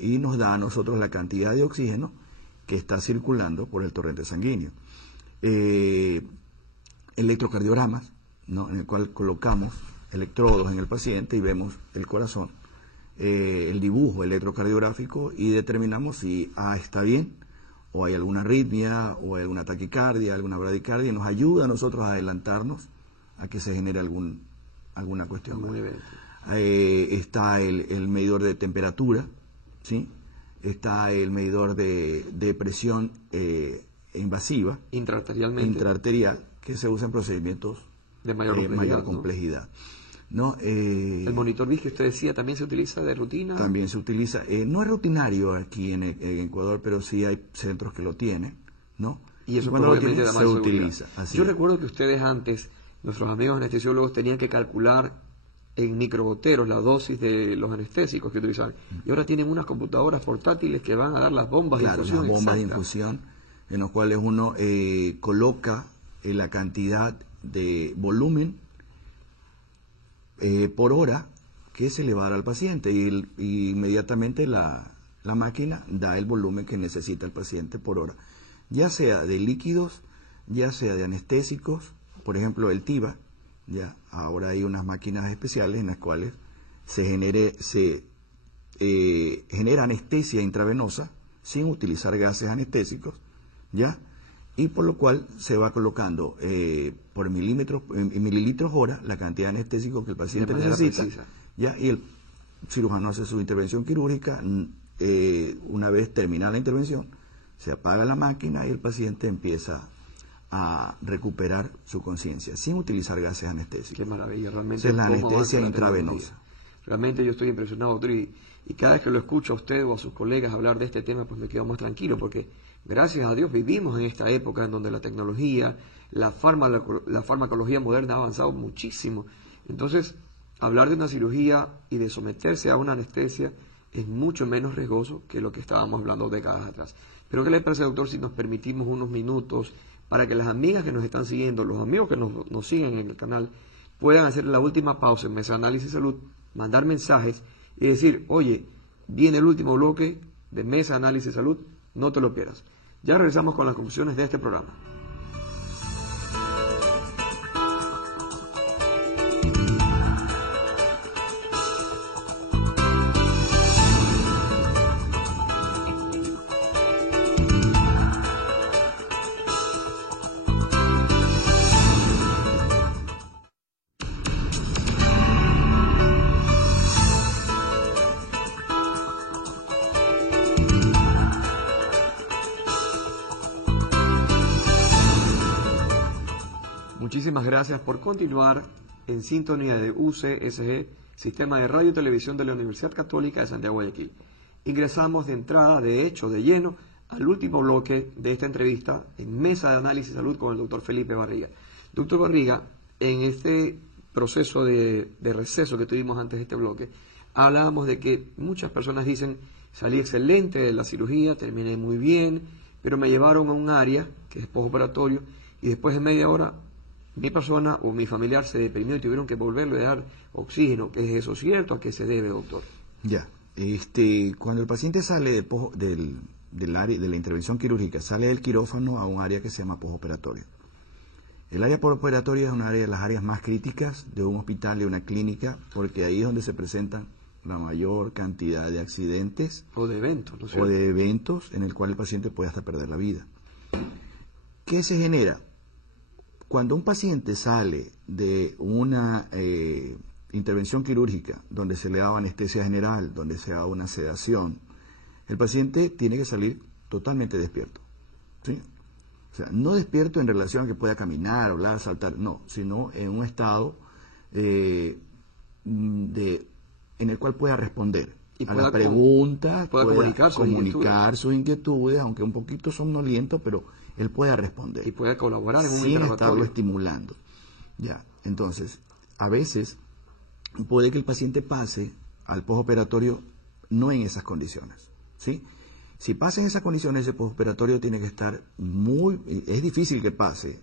y nos da a nosotros la cantidad de oxígeno que está circulando por el torrente sanguíneo. Electrocardiogramas, ¿no?, en el cual colocamos electrodos en el paciente y vemos el corazón, el dibujo electrocardiográfico y determinamos si A está bien o hay alguna arritmia, o hay alguna taquicardia, alguna bradicardia, nos ayuda a nosotros a adelantarnos a que se genere alguna cuestión. Muy bien. Está el medidor de temperatura, ¿sí? Está el medidor de presión invasiva, intraarterial, que se usa en procedimientos de mayor complejidad. ¿No? El monitor BIS que usted decía también se utiliza de rutina. También se utiliza, no es rutinario aquí en Ecuador, pero sí hay centros que lo tienen, ¿no? Y eso cuando lo tienen, se utiliza. Yo recuerdo que ustedes antes, nuestros amigos anestesiólogos, tenían que calcular en microgoteros la dosis de los anestésicos que utilizaban. Y ahora tienen unas computadoras portátiles que van a dar las bombas de infusión. Las bombas de infusión, en las cuales uno coloca la cantidad de volumen por hora que se le va a dar al paciente y inmediatamente la máquina da el volumen que necesita el paciente por hora, ya sea de líquidos, ya sea de anestésicos, por ejemplo el TIVA, ya ahora hay unas máquinas especiales en las cuales se genera anestesia intravenosa sin utilizar gases anestésicos, ya, y por lo cual se va colocando por mililitros hora la cantidad de anestésico que el paciente necesita, ya, y el cirujano hace su intervención quirúrgica. Una vez terminada la intervención, se apaga la máquina y el paciente empieza a recuperar su conciencia sin utilizar gases anestésicos. Qué maravilla, realmente. Es la anestesia intravenosa. Realmente yo estoy impresionado, doctor, y cada vez que lo escucho a usted o a sus colegas hablar de este tema, pues me quedo más tranquilo, porque gracias a Dios vivimos en esta época en donde la tecnología, la farmacología moderna ha avanzado muchísimo. Entonces, hablar de una cirugía y de someterse a una anestesia es mucho menos riesgoso que lo que estábamos hablando décadas atrás. Pero ¿qué le parece, doctor, si nos permitimos unos minutos para que las amigas que nos están siguiendo, los amigos que nos siguen en el canal, puedan hacer la última pausa en Mesa de Análisis Salud, mandar mensajes y decir, oye, viene el último bloque de Mesa de Análisis Salud, no te lo pierdas. Ya regresamos con las conclusiones de este programa. Muchísimas gracias por continuar en sintonía de UCSG, Sistema de Radio y Televisión de la Universidad Católica de Santiago de Guayaquil. Ingresamos de entrada, de hecho, de lleno, al último bloque de esta entrevista en Mesa de Análisis Salud con el doctor Felipe Barriga. Doctor Barriga, en este proceso de receso que tuvimos antes de este bloque, hablábamos de que muchas personas dicen, salí excelente de la cirugía, terminé muy bien, pero me llevaron a un área, que es postoperatorio, y después de media hora mi persona o mi familiar se deprimió y tuvieron que volverle a dar oxígeno. ¿Es eso cierto? ¿A qué se debe, doctor? Ya, cuando el paciente sale del área de la intervención quirúrgica, sale del quirófano a un área que se llama postoperatorio. El área postoperatoria es una de las áreas más críticas de un hospital, de una clínica, porque ahí es donde se presentan la mayor cantidad de accidentes o de eventos, ¿no es cierto? O de eventos en el cual el paciente puede hasta perder la vida. ¿Qué se genera? Cuando un paciente sale de una intervención quirúrgica donde se le da anestesia general, donde se da una sedación, el paciente tiene que salir totalmente despierto, ¿sí? O sea, no despierto en relación a que pueda caminar, hablar, saltar, no, sino en un estado en el cual pueda responder a las preguntas, pueda comunicar sus inquietudes, aunque un poquito somnoliento, pero él pueda responder. Y puede colaborar en un sin estarlo estimulando. Ya, entonces, a veces puede que el paciente pase al postoperatorio no en esas condiciones, ¿sí? Si pasa en esas condiciones, el postoperatorio tiene que estar es difícil que pase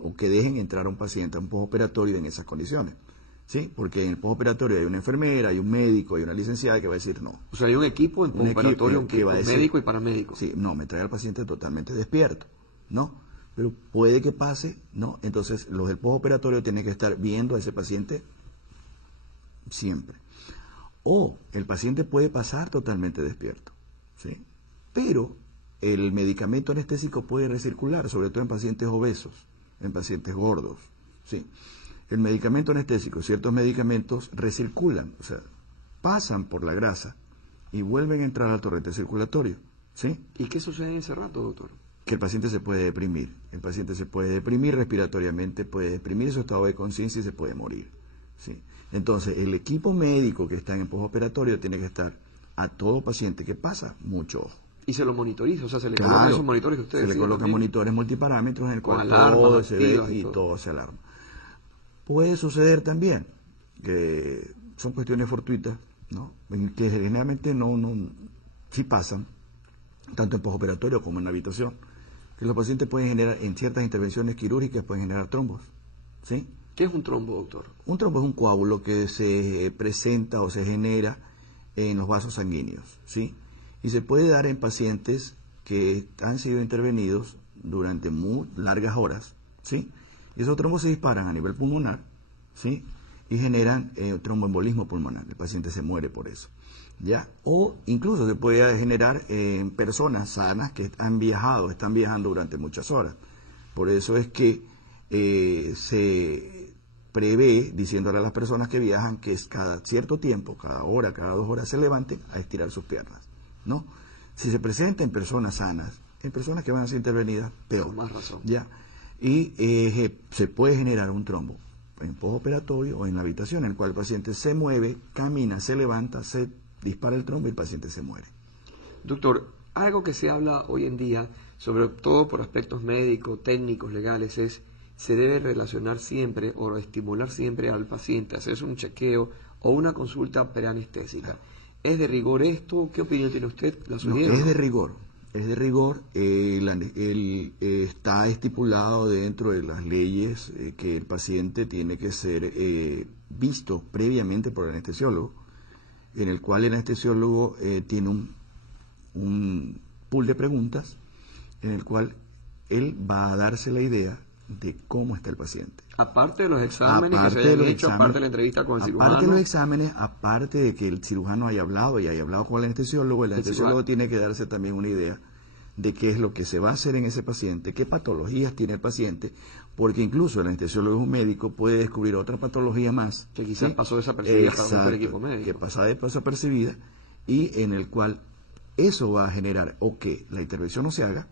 o que dejen entrar a un paciente a un postoperatorio en esas condiciones, ¿sí? Porque en el postoperatorio hay una enfermera, hay un médico, hay una licenciada que va a decir no. O sea, hay un equipo en postoperatorio, un equipo médico y paramédico. Sí, no, me trae al paciente totalmente despierto, ¿no? Pero puede que pase, ¿no? Entonces, los del postoperatorio tienen que estar viendo a ese paciente siempre. O el paciente puede pasar totalmente despierto, ¿sí? Pero el medicamento anestésico puede recircular, sobre todo en pacientes obesos, en pacientes gordos, ¿sí? El medicamento anestésico, ciertos medicamentos recirculan, o sea, pasan por la grasa y vuelven a entrar al torrente circulatorio, ¿sí? ¿Y qué sucede en ese rato, doctor? Que el paciente se puede deprimir. El paciente se puede deprimir respiratoriamente, puede deprimir su estado de conciencia y se puede morir, ¿sí? Entonces, el equipo médico que está en el postoperatorio tiene que estar a todo paciente que pasa mucho ojo. Y se lo monitoriza, o sea, se le Claro, colocan esos monitores que ustedes se le decían colocan también, monitores multiparámetros en el cual alarmas todo se ve activas y y todo. todo se alarma. Puede suceder también que son cuestiones fortuitas, ¿no? Que generalmente sí pasan, tanto en postoperatorio como en la habitación, que los pacientes pueden generar, en ciertas intervenciones quirúrgicas, pueden generar trombos, ¿sí? ¿Qué es un trombo, doctor? Un trombo es un coágulo que se presenta o se genera en los vasos sanguíneos, ¿sí? Y se puede dar en pacientes que han sido intervenidos durante muy largas horas, ¿sí? Y esos trombos se disparan a nivel pulmonar, ¿sí? Y generan tromboembolismo pulmonar. El paciente se muere por eso, ¿ya? O incluso se puede generar en personas sanas que están viajando durante muchas horas. Por eso es que se prevé, diciéndole a las personas que viajan, que es cada cierto tiempo, cada hora, cada 2 horas, se levanten a estirar sus piernas, ¿no? Si se presenta en personas sanas, en personas que van a ser intervenidas, peor. Con más razón. ¿Ya? Y se puede generar un trombo en postoperatorio o en la habitación, en el cual el paciente se mueve, camina, se levanta, se dispara el trombo y el paciente se muere. Doctor, algo que se habla hoy en día, sobre todo por aspectos médicos, técnicos, legales, es se debe relacionar siempre o estimular siempre al paciente, hacerse un chequeo o una consulta preanestésica. ¿Es de rigor esto? ¿Qué opinión tiene usted? ¿La No, sugiere? es de rigor. Es de rigor. Está estipulado dentro de las leyes que el paciente tiene que ser visto previamente por el anestesiólogo, en el cual el anestesiólogo tiene un pool de preguntas en el cual él va a darse la idea de cómo está el paciente. Aparte de los exámenes Aparte que se de hayan los hecho, exámenes, aparte de la entrevista con el cirujano. Aparte de los exámenes, aparte de que el cirujano haya hablado con el anestesiólogo, el anestesiólogo tiene que darse también una idea de qué es lo que se va a hacer en ese paciente, qué patologías tiene el paciente, porque incluso el anestesiólogo es un médico, puede descubrir otra patología más. Que quizás pasó desapercibida para Exacto, el equipo médico. que pasa desapercibida y en el cual eso va a generar o que la intervención no se haga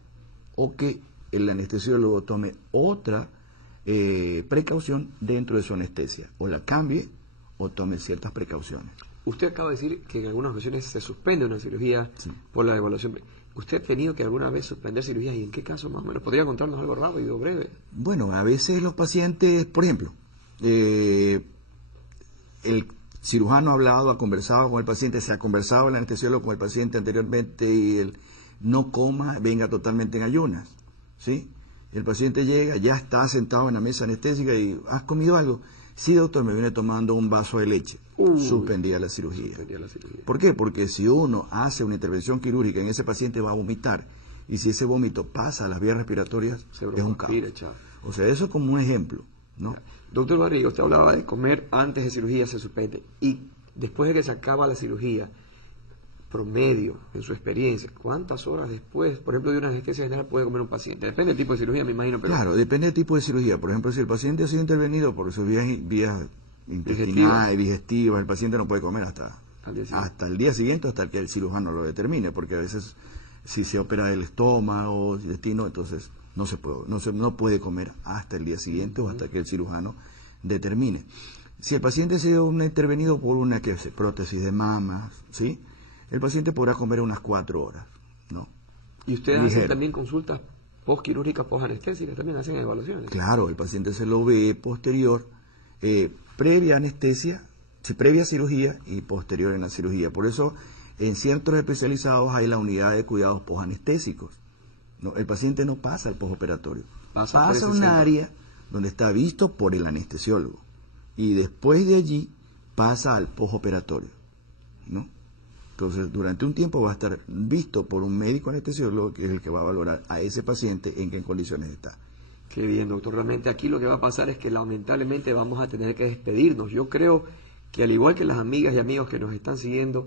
o que el anestesiólogo tome otra precaución dentro de su anestesia, o la cambie o tome ciertas precauciones. Usted acaba de decir que en algunas ocasiones se suspende una cirugía Sí. por la evaluación. ¿Usted ha tenido que alguna vez suspender cirugías y en qué caso más o menos? ¿Podría contarnos algo rápido, breve? Bueno, a veces los pacientes, por ejemplo, el cirujano ha hablado, ha conversado con el paciente, se ha conversado el anestesiólogo con el paciente anteriormente y él no coma, venga totalmente en ayunas, ¿sí? El paciente llega, ya está sentado en la mesa anestésica y ¿has comido algo? Sí, doctor, me viene tomando un vaso de leche. Suspendía la cirugía. ¿Por qué? Porque si uno hace una intervención quirúrgica en ese paciente va a vomitar y si ese vómito pasa a las vías respiratorias es un caos. O sea, eso como un ejemplo, ¿no? Doctor Barriga, usted hablaba de comer antes de cirugía se suspende y después de que se acaba la cirugía, promedio, en su experiencia, ¿cuántas horas después, por ejemplo, de una anestesia general puede comer un paciente? Depende del tipo de cirugía, me imagino. Pero... Claro, depende del tipo de cirugía. Por ejemplo, si el paciente ha sido intervenido por sus vías intestinales, digestivas, el paciente no puede comer hasta el día siguiente, hasta que el cirujano lo determine, porque a veces si se opera el estómago, el intestino, entonces no puede comer hasta el día siguiente o hasta que el cirujano determine. Si el paciente ha sido intervenido por una prótesis de mama, ¿sí?, el paciente podrá comer unas 4 horas, ¿no? ¿Y ustedes hacen también consultas postquirúrgicas, postanestésicas, también hacen evaluaciones? Claro, el paciente se lo ve posterior, previa anestesia, previa cirugía y posterior en la cirugía. Por eso, en centros especializados hay la unidad de cuidados postanestésicos. No, el paciente no pasa al postoperatorio, pasa a un área donde está visto por el anestesiólogo y después de allí pasa al postoperatorio, ¿no? Entonces, durante un tiempo va a estar visto por un médico anestesiólogo que es el que va a valorar a ese paciente en qué condiciones está. Qué bien, doctor. Realmente aquí lo que va a pasar es que lamentablemente vamos a tener que despedirnos. Yo creo que al igual que las amigas y amigos que nos están siguiendo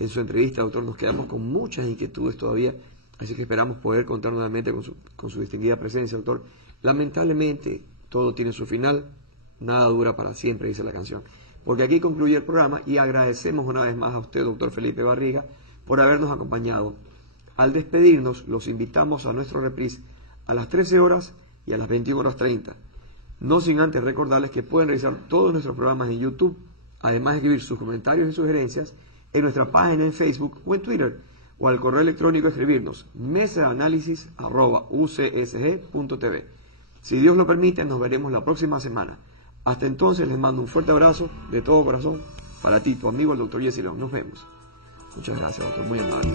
en su entrevista, doctor, nos quedamos con muchas inquietudes todavía Así que esperamos poder contar nuevamente con su distinguida presencia, doctor. Lamentablemente, todo tiene su final, nada dura para siempre, dice la canción. Porque aquí concluye el programa y agradecemos una vez más a usted, doctor Felipe Barriga, por habernos acompañado. Al despedirnos, los invitamos a nuestro reprise a las 13 horas y a las 21:30. No sin antes recordarles que pueden revisar todos nuestros programas en YouTube, además de escribir sus comentarios y sugerencias en nuestra página en Facebook o en Twitter, o al correo electrónico escribirnos mesadeanálisis@ucsg.tv. Si Dios lo permite, nos veremos la próxima semana. Hasta entonces les mando un fuerte abrazo de todo corazón para ti, tu amigo el doctor Jesse Long. Nos vemos. Muchas gracias, doctor, muy amable.